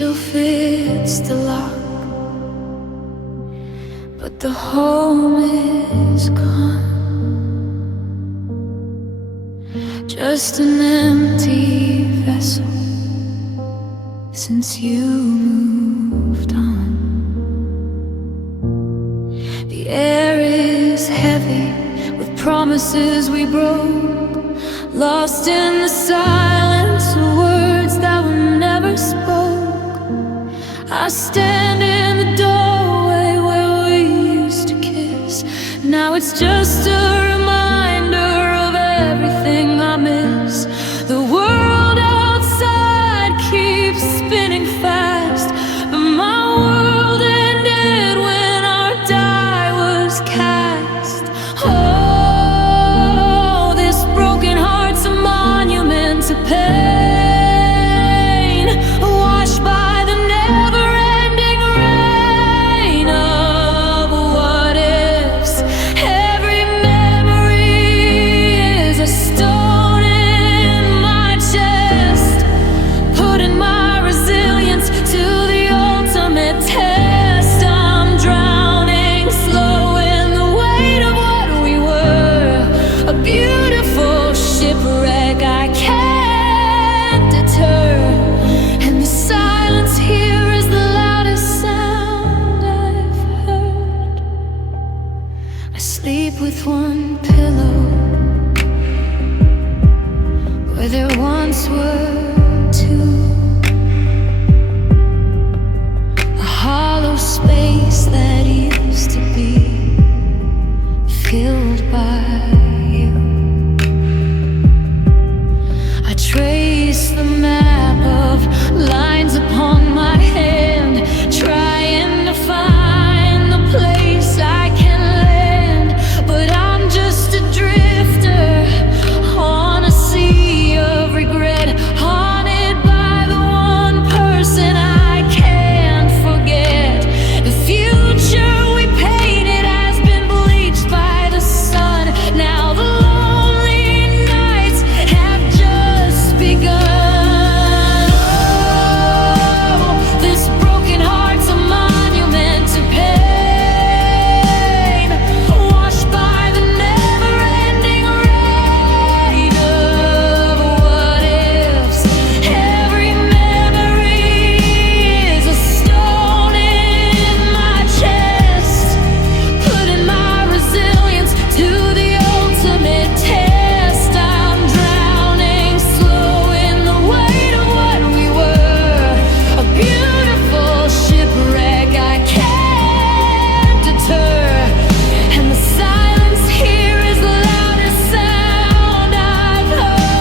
still fits the lock, but the home is gone. Just an empty vessel since you moved on. The air is heavy with promises we broke, lost in the silence of words that were never spoke. I stand in the doorway where we used to kiss. Now it's just a reminder of everything I miss. The world outside keeps spinning fast, but my world ended when our die was cast. Oh, this broken heart's a monument to pain, washed by the never-ending rain of what ifs. Every memory is a stone in my chest, putting my resilience to the ultimate test. I'm drowning slow in the weight of what we were, a beautiful shipwreck I can't deter. And the silence here is the loudest sound I've heard. I sleep with one pillow where there once were two, a hollow space that used to be filled by you. I trace the map of lines upon my hand, trying to find the place I can land. But I'm just a drifter on a sea of regret, haunted by the one person I can't forget. The future we painted has been bleached by the sun. Now the lonely nights have just begun. Oh, this broken heart's a monument to pain, washed by the never-ending rain of what ifs. Every memory is a stone in my chest, putting my resilience to the ultimate test. I'm drowning slow in the weight of what we were, a beautiful shipwreck I can't deter. And the silence here is the loudest sound I've heard.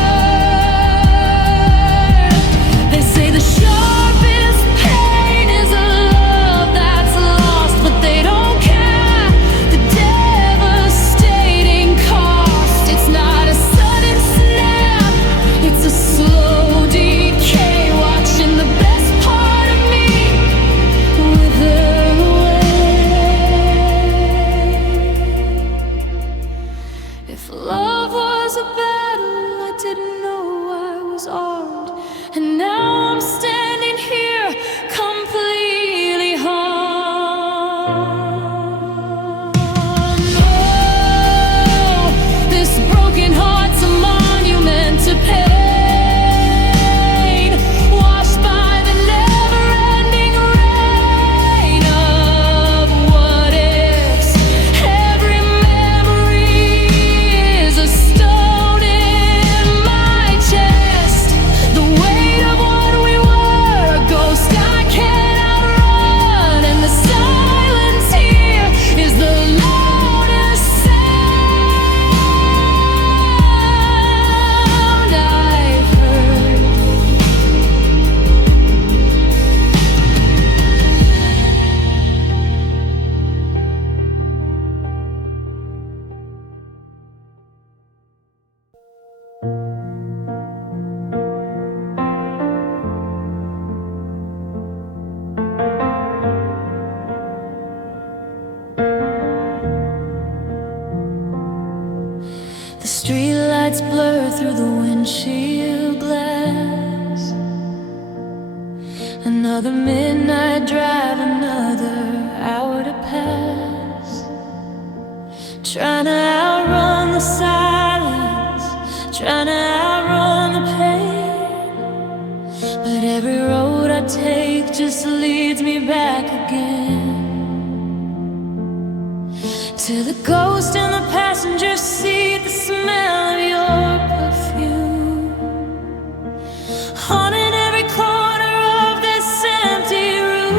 They say the sharpest pain is a love that's lost, but they don't care the devastating cost. It's not a sudden snap, it's a slow decay, watching the best part of me wither away. If love was a battle, I didn't know I was armed, and now I'm standing here completely harmed. Oh, this broken heart's a monument to pain, washed by the never-ending rain of what ifs. Every memory is a stone in my chest, the weight of what we were, a ghost I can't outrun. And the silence here is the loudest sound I've heard. The streetlights blur through the windshield glass. Another Another midnight drive, another hour to pass, trying to outrun the silence, trying to outrun the pain. But every road I take just leads me back again to the ghost in the passenger seat, the smell of your perfume, haunting every corner of this empty room.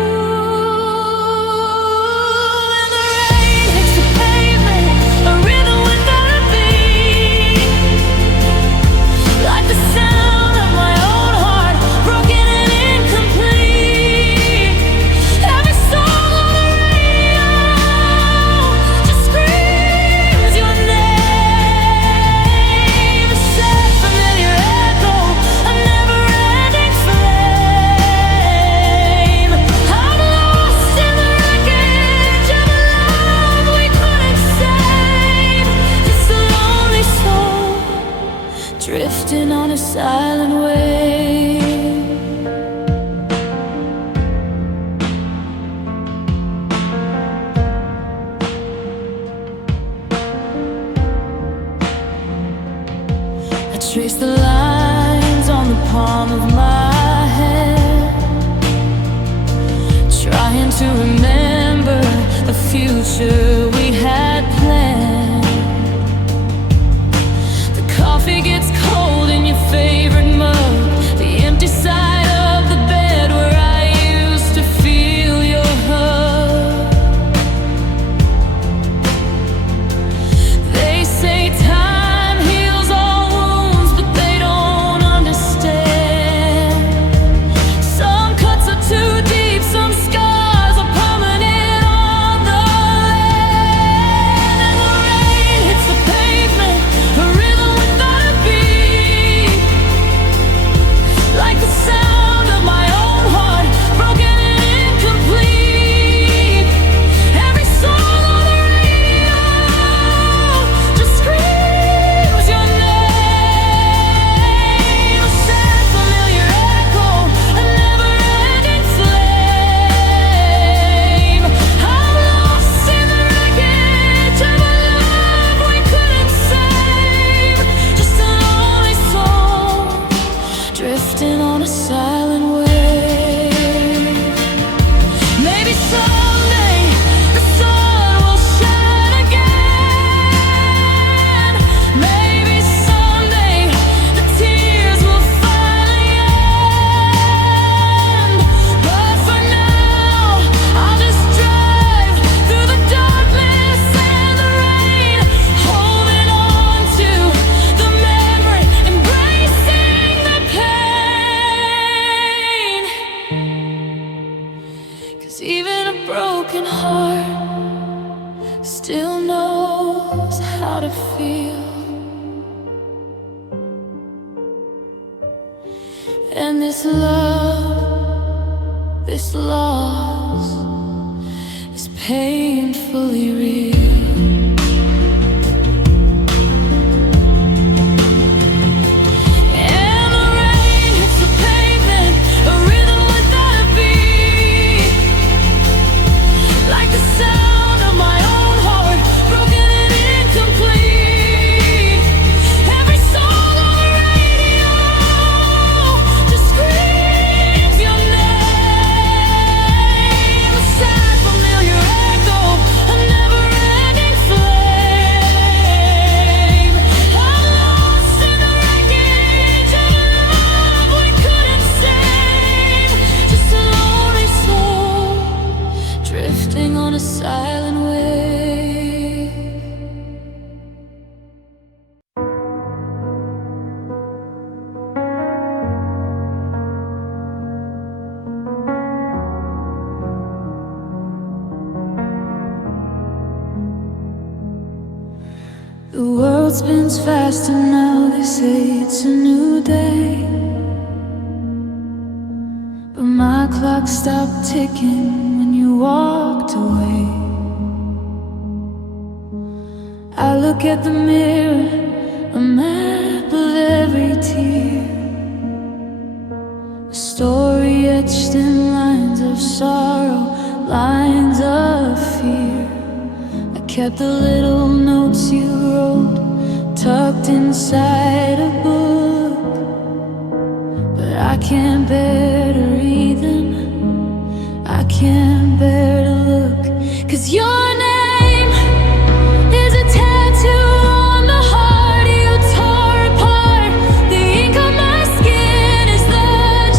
And the rain hits the pavement, a rhythm without a beat, like the sound of my own heart, broken and incomplete. Every song on the radio just screams your name, a sad familiar echo, a never-ending flame. I'm lost in the wreckage of a love we couldn't save, just a lonely soul drifting on a silent wave. I trace the lines on the palm of my hand, trying to remember the future we had planned. The coffee gets cold in your favorite mug, the empty side of the bed where I used to feel your hug. They say time heals all wounds, but they don't understand. Some cuts are too deep, some scars are permanent on the land. And the rain hits the pavement, a rhythm without a beat, like the sound of my own heart, broken and incomplete. Every song on the radio just screams your name, a sad familiar echo, a never-ending flame. I'm lost in the wreckage of a love we couldn't save, just a lonely soul drifting on a silent wave. Maybe someday the sun will shine again. Maybe someday the tears will finally end. But for now, I'll just drive through the darkness and the rain, holding on to the memory, embracing the pain. 'Cause even a broken heart still knows how to feel. And this love, this loss is painfully real. And the rain hits the pavement, a rhythm without a beat, like the sound of my own heart, broken and incomplete. Every song on the radio just screams your name, a sad familiar echo, a never-ending flame. I'm lost in the wreckage of a love we couldn't save, just a lonely soul drifting on a silent wave. The world spins fast and now they say it's a new day, but my clock stopped ticking when you walked away. I look at the mirror, a map of every tear, a story etched in my sorrow, lines of fear. I kept the little notes you wrote tucked inside a book, but I can't bear to read them, I can't bear to look. 'Cause your name is a tattoo on the heart you tore apart. The ink on my skin is the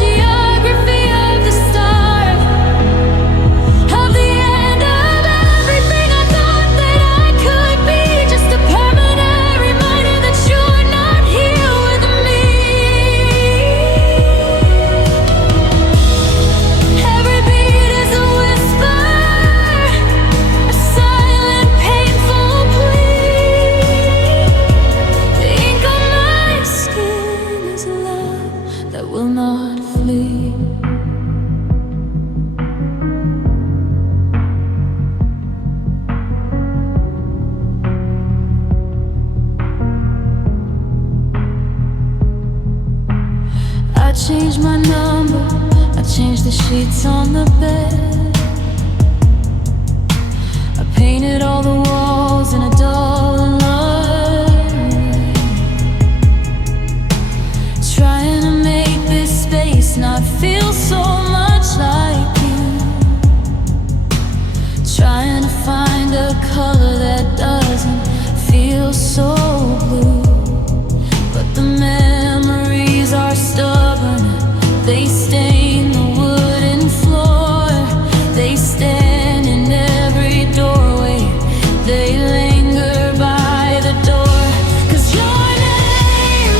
geography of the start, of the end of everything I thought that I could be. Just a permanent reminder that you're not here with me. Every beat is a whisper, a silent, painful plea. The ink on my skin is a love that will not flee. I changed my number, I changed the sheets on the bed. I painted all the walls in a dull and light, trying to make this space not feel so much like you, trying to find a color that doesn't feel so blue. But the memories are stubborn, they stain the wooden floor, they stand in every doorway, they linger by the door. 'Cause your name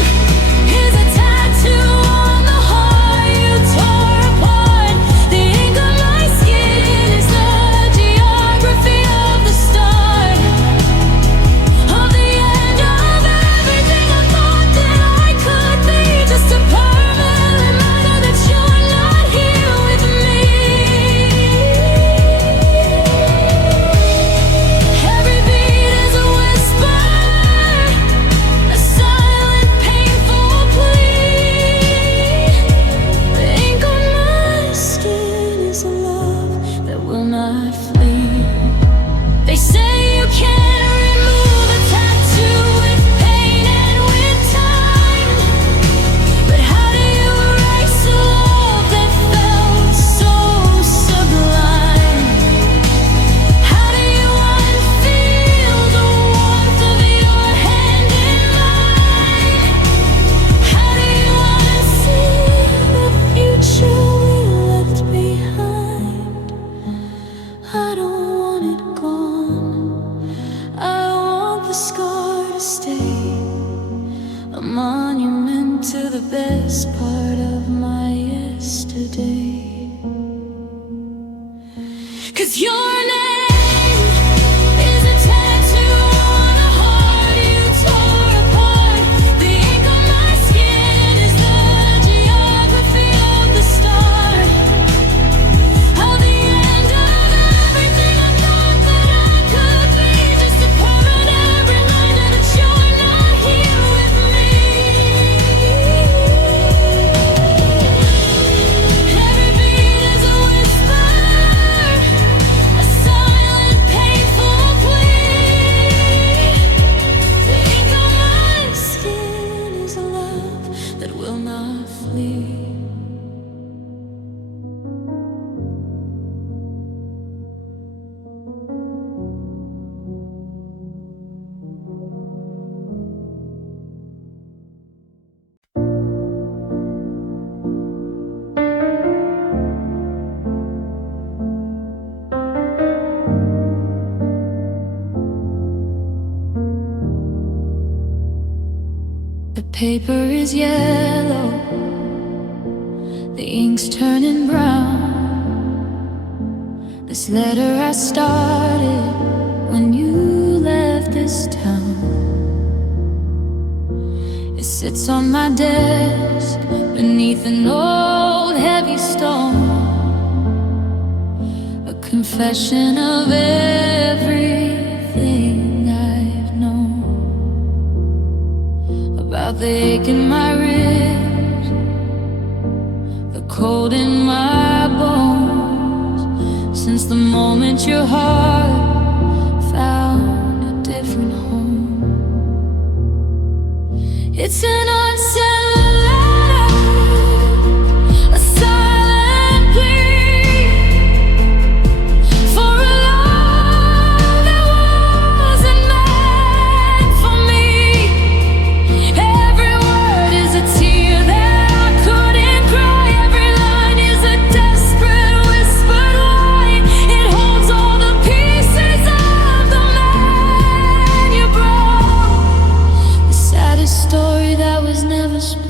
is a tattoo on the heart you tore apart. The ink on my skin is the geography of the start, of the end of everything I thought that I could be. Just a permanent reminder that you're not here with me. Every beat is a whisper, a silent, painful plea. The ink on my skin is a love that will not flee. They say you can't remove a tattoo with pain and with time, but how do you erase a love that felt so sublime? How do you unfeel the warmth of your hand in mine? How do you unsee the future we left behind? I don't want it gone, I want the scar to stay, a monument to the best part of my yesterday. 'Cause your name is a tattoo on the heart you tore apart. The ink on my skin is the geography of the start, of the end of everything I thought that I could be. Just a permanent reminder that you're not here with me. Every beat is a whisper, a silent, painful plea. The ink on my skin is a love that will not flee. The paper is yellow, the ink's turning brown. This letter I started when you left this town. It sits on my desk beneath an old heavy stone, a confession of everything I've known, about the ache in my ribs, the cold in my bones, since the moment your heart found a different home. It's an unsent letter, a silent plea for a love that wasn't meant for me. Every word is a tear that I couldn't cry. Every line is a desperate whispered lie. It holds all the pieces of the man you broke. The saddest story that was never spoke.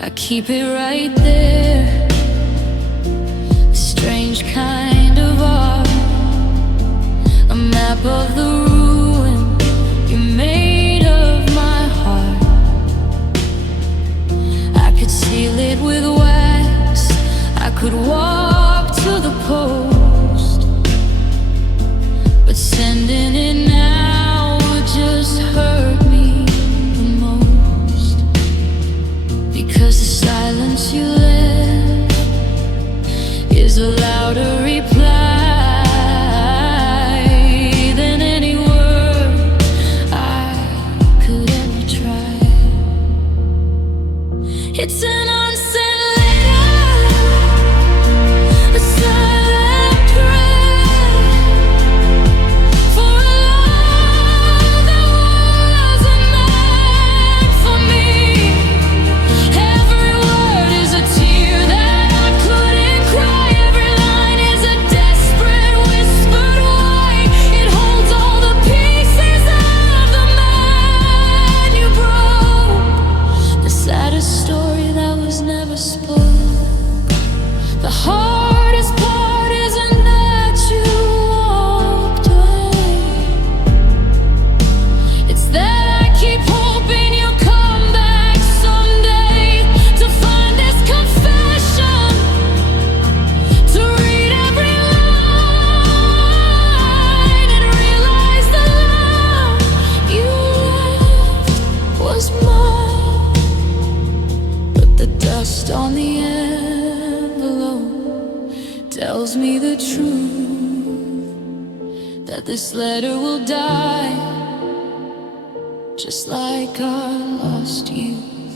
I keep it right there, a strange kind of art, a map of the ruin you made of my heart. I could seal it with wax, I could walk to the post, but sending it now would just hurt me the most. Because the silence you left is a louder reply than any word I could ever try. It's an unsent letter, a silent prayer for a love that wasn't meant for me. Every word is a tear that I couldn't cry. Every line is a desperate whispered why. It holds all the pieces of the man you broke. The saddest story that was never spoke. The hardest part isn't that you walked away. It's that I keep hoping you'll come back someday to find this confession, to read every line and realize the love you left was mine. But the dust on the envelope tells me the truth, that this letter will die just like our lost youth.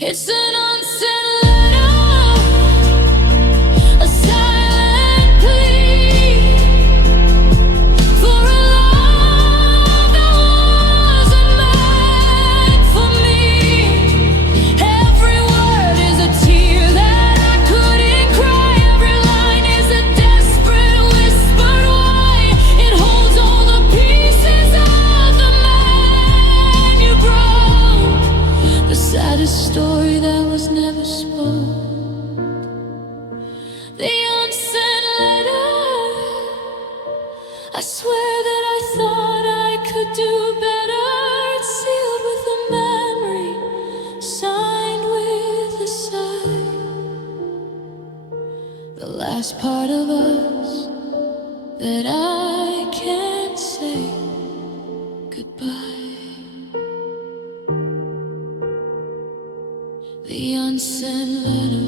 It's an unsent letter, a silent plea for a love that wasn't meant for me. Every word is a tear that I couldn't cry. Every line is a desperate whispered why. It holds all the pieces of the man you broke. The saddest story that was never spoke. The unsent letter. I swear that I thought I could do better. It's sealed with a memory, signed with a sigh. The last part of us that I can't say goodbye. The unsent letter.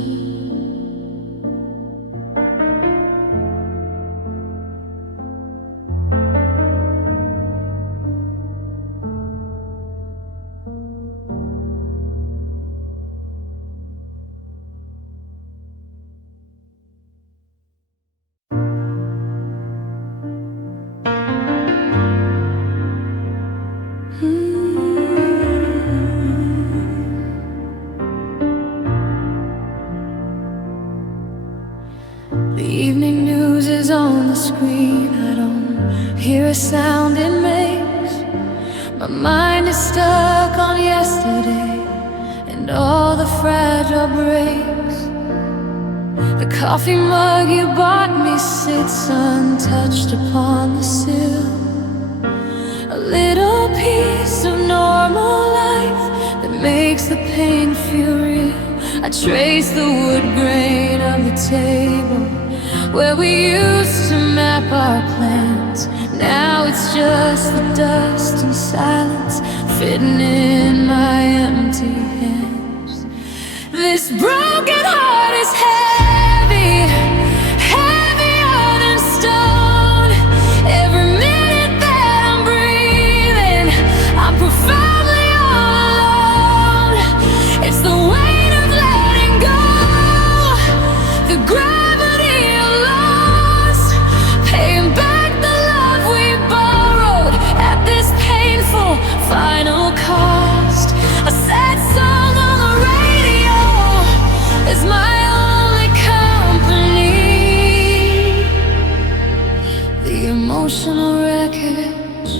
The evening news is on the screen. I don't hear a sound it makes. My mind is stuck on yesterday and all the fragile breaks. The coffee mug you bought me sits untouched upon the sill. A little piece of normal life that makes the pain feel real. I trace the wood grain of the table where we used to map our plans. Now it's just the dust and silence fitting in my empty hands. This broken heart is heavy, heavier than stone. Every minute that I'm breathing, I'm profoundly all alone. It's the weight of letting go, the gravity of loss, paying back the love we borrowed at this painful final cost. A sad song on the radio is my only company. The emotional wreckage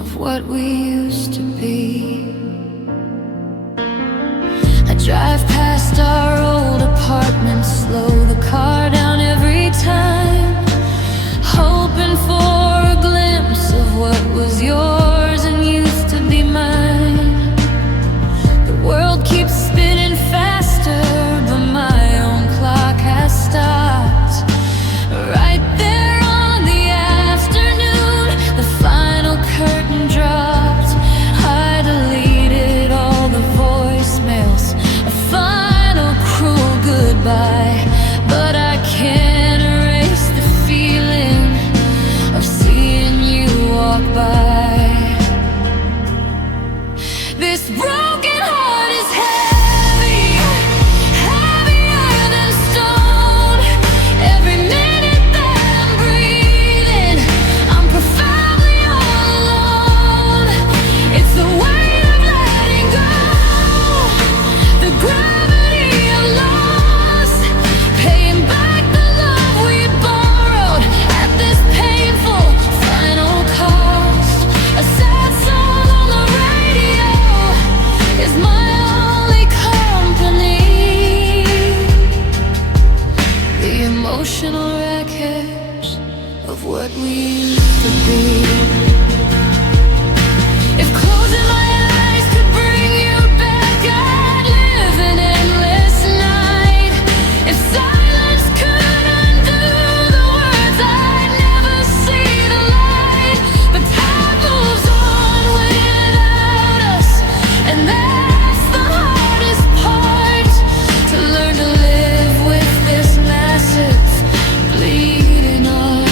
of what we used to be. I drive past our old apartment, slow the car down every time, hoping for a glimpse of what was yours and used to be mine. The world keeps spinning faster, but my own clock has stopped. Right there on the afternoon, the final curtain dropped. I deleted all the voicemails, a final cruel goodbye. But I can't erase the feeling of seeing you walk by. This broken heart is heavy, heavier than stone. Every minute that I'm breathing, I'm profoundly all alone. It's the weight of letting go, the gravity of loss, paying back the love we borrowed at this painful final cost. A sad song on the radio is my only company. The emotional wreckage of what we used to be. If closing my eyes could bring you back, I'd live an endless night. If silence could undo the words, I'd never see the light. But time moves on without us, and that's the hardest part. To learn to live with this massive bleeding heart.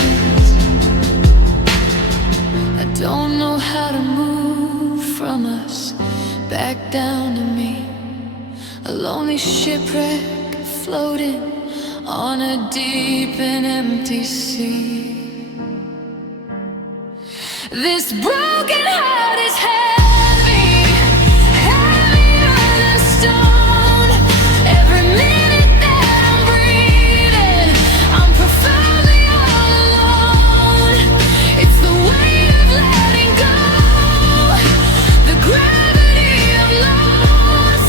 I don't know how to move from us back down to me, a lonely shipwreck floating on a deep and empty sea. This broken heart is heavy, heavier than stone. Every minute that I'm breathing, I'm profoundly all alone. It's the weight of letting go, the gravity of loss,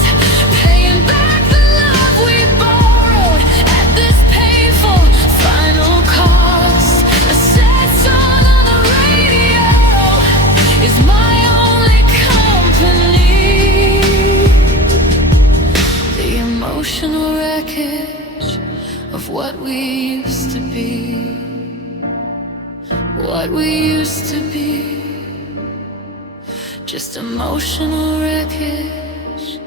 paying back the love we borrowed at this painful final cost. A sad song on the radio is my only company. The emotional wreckage of what we used to be. What we used to be. Just emotional wreckage,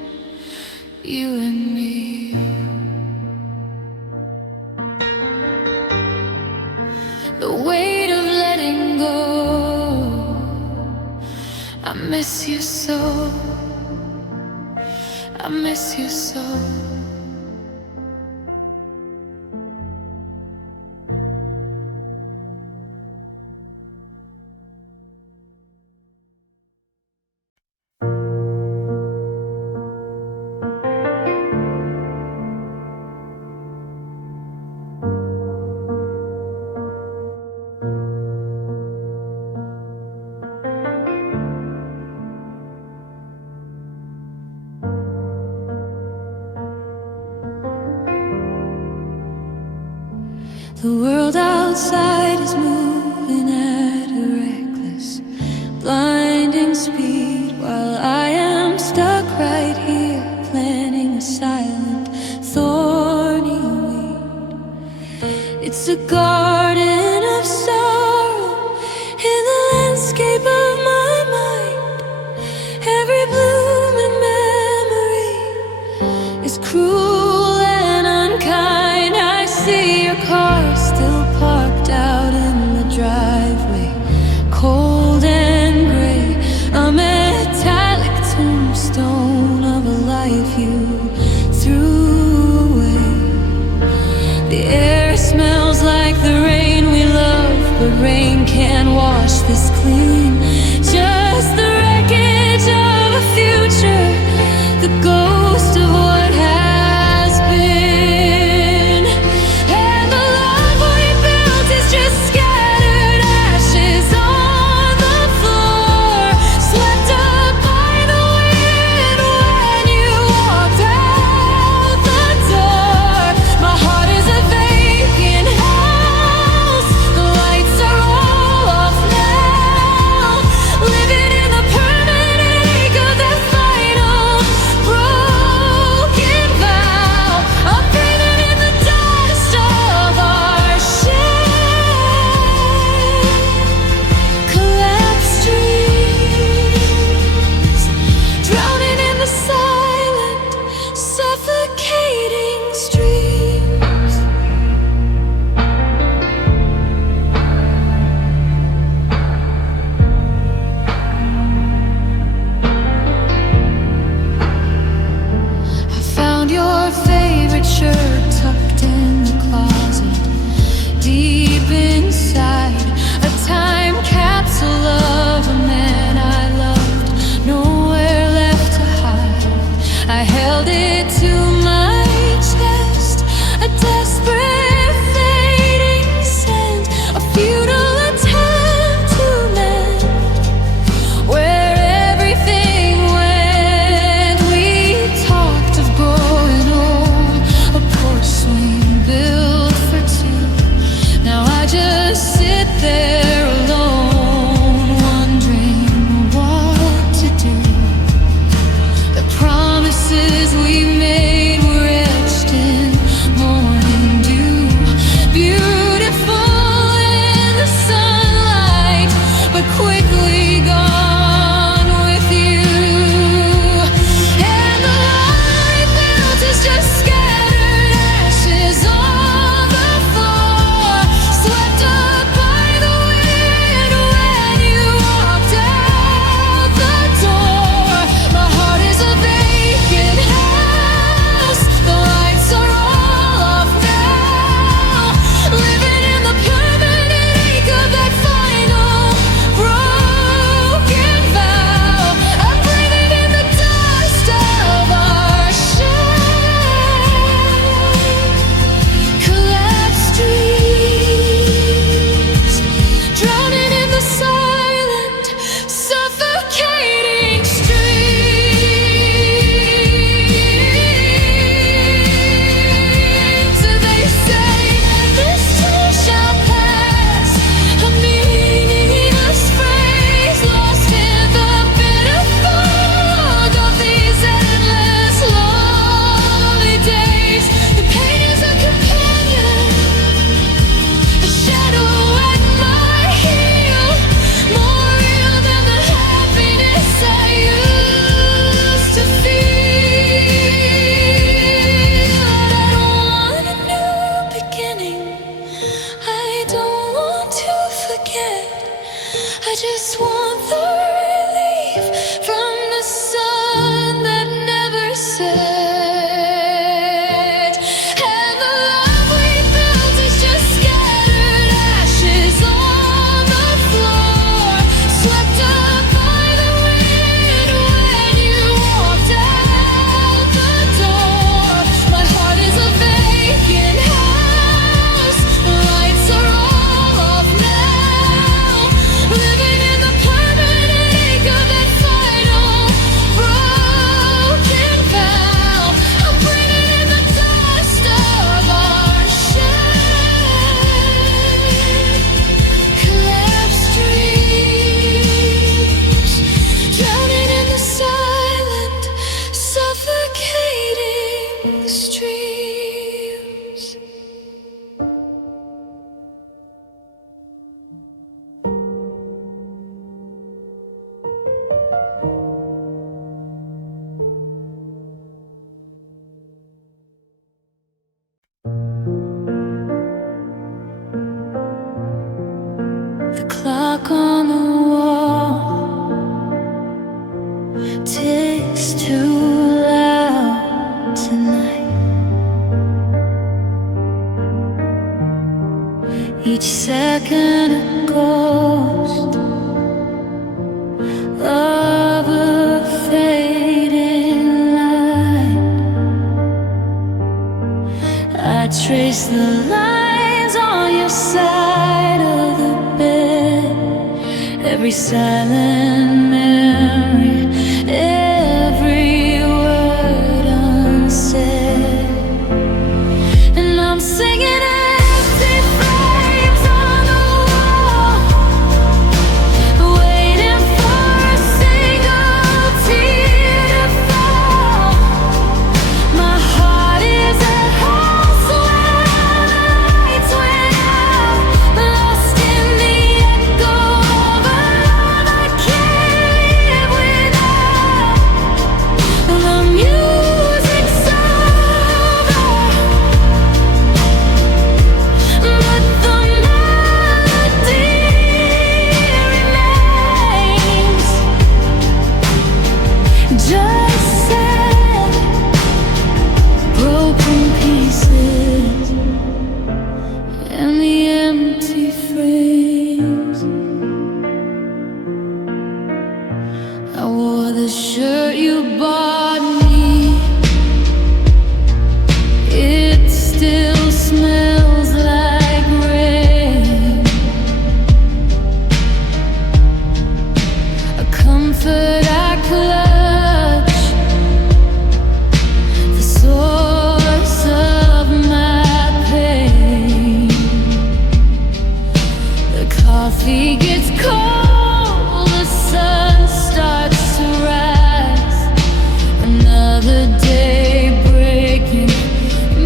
you and me. The weight of letting go. I miss you so. I miss you so. The world outside is moving at a reckless, blinding speed, while I am stuck right here, planting a silent, thorny weed. It's a garden of sorrow in the landscape of my mind. Every bloom and memory is is cruel and unkind. I see your car still parked out in the driveway, cold and gray, a metallic tombstone of a life you threw away. The air smells like the rain we love, but rain can't wash this clean. Just the wreckage of a future, the ghost of what has been. And the love we built is just scattered ashes on the floor, swept up by the wind when you walked out the door. My heart is a vacant house, the lights are all off now. clock on the wall ticks too loud tonight. Each second a ghost of a fading light. I trace the lines on your side of the bed, every silent memory, every word unsaid. And I'm singing empty frames on the wall, waiting for a single tear to fall. My heart is a house where the lights went out, lost in the echo of a love I can't live without. The music's over, but the melody remains. Just sad, broken pieces and the empty frames. I wore the shirt you bought me. It still smells like rain. A comfort I clutch, the source of my pain. The coffee gets cold, the sun starts to rise. Another day breaking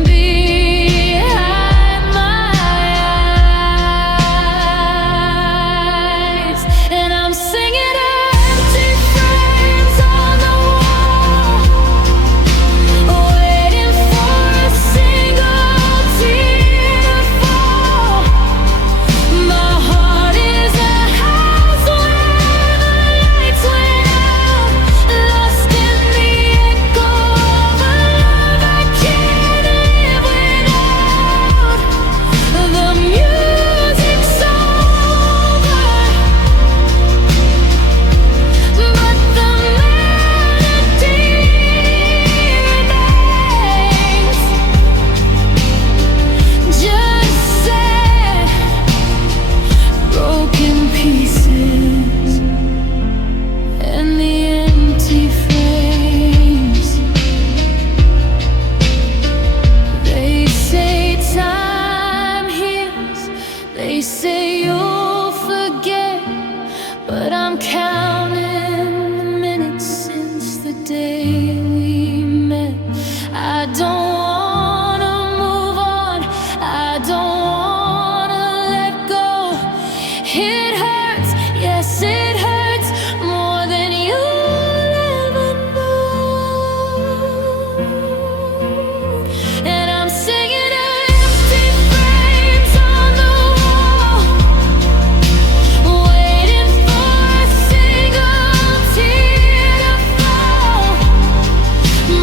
behind my eyes. And I'm singing empty frames on the wall, waiting for a single tear to fall. My heart is a house where the lights went out, lost in the echo of a love I can't live without. The music's over, but the melody remains. Just sad, broken pieces and the empty frames. They say time heals, they say you'll forget, but I'm counting the minutes since the day we met. I don't wanna move on, I don't wanna let go. It hurts, yes it hurts more than you'll ever know. And I'm singing empty frames on the wall, waiting for a single tear to fall.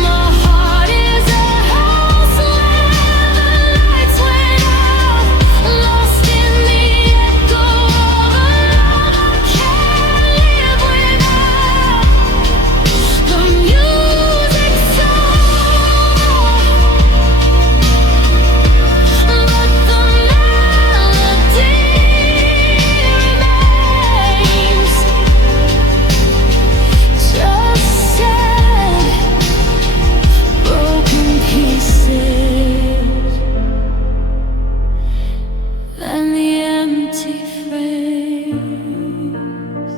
My heart is a house where the lights went out, lost in the echo of a love I can't live without. The music's over, but the melody remains. Just sad, broken pieces and the empty frames.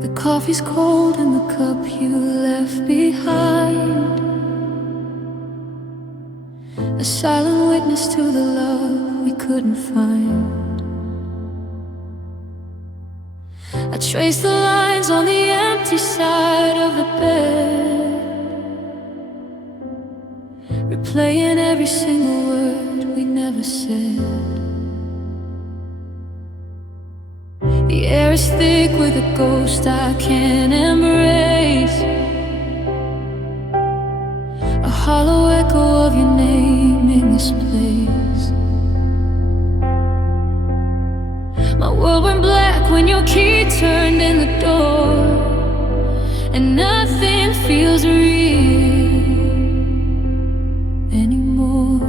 The coffee's cold in the cup you left behind, a silent witness to the love couldn't find. I traced the lines on the empty side of the bed, replaying every single word we never said. The air is thick with a ghost I can't embrace, a hollow echo of your name in this place. My world went black when your key turned in the door, and nothing feels real anymore.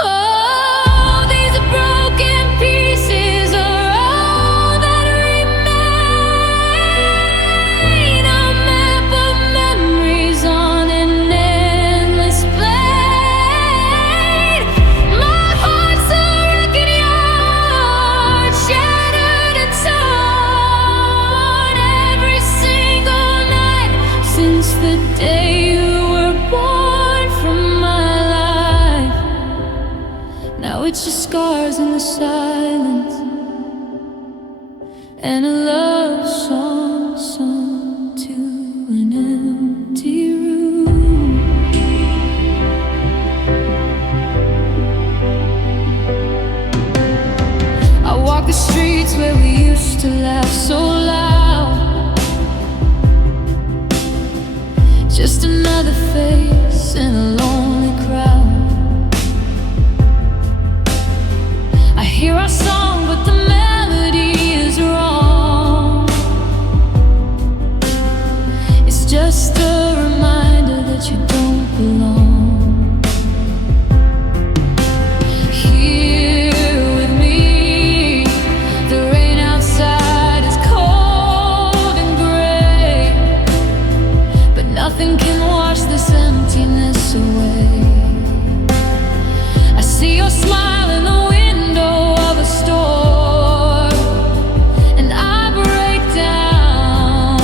Oh, these broken pieces are all that remain, a map of memories on an endless plane. My heart's a wrecking yard, shattered and torn every single night since the day you were born from my life. Now it's just scars in the silence, and a love song sung to an empty room. I walk the streets where we used to laugh so loud, just another face in a lonely crowd. I hear our song, but the melody is wrong. It's just a reminder that you don't belong here with me. The rain outside is cold and gray, but nothing can wash this emptiness away. I see your smile in the window of a store, and I break down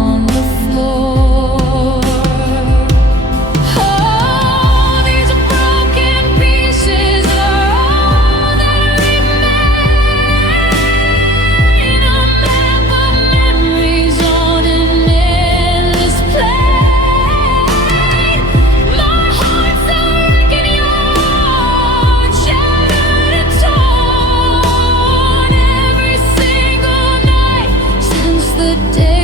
on the floor. Oh, these broken pieces are all that remain, a map of memories on an endless plane. My heart's a wrecking yard, shattered and torn every single night since the day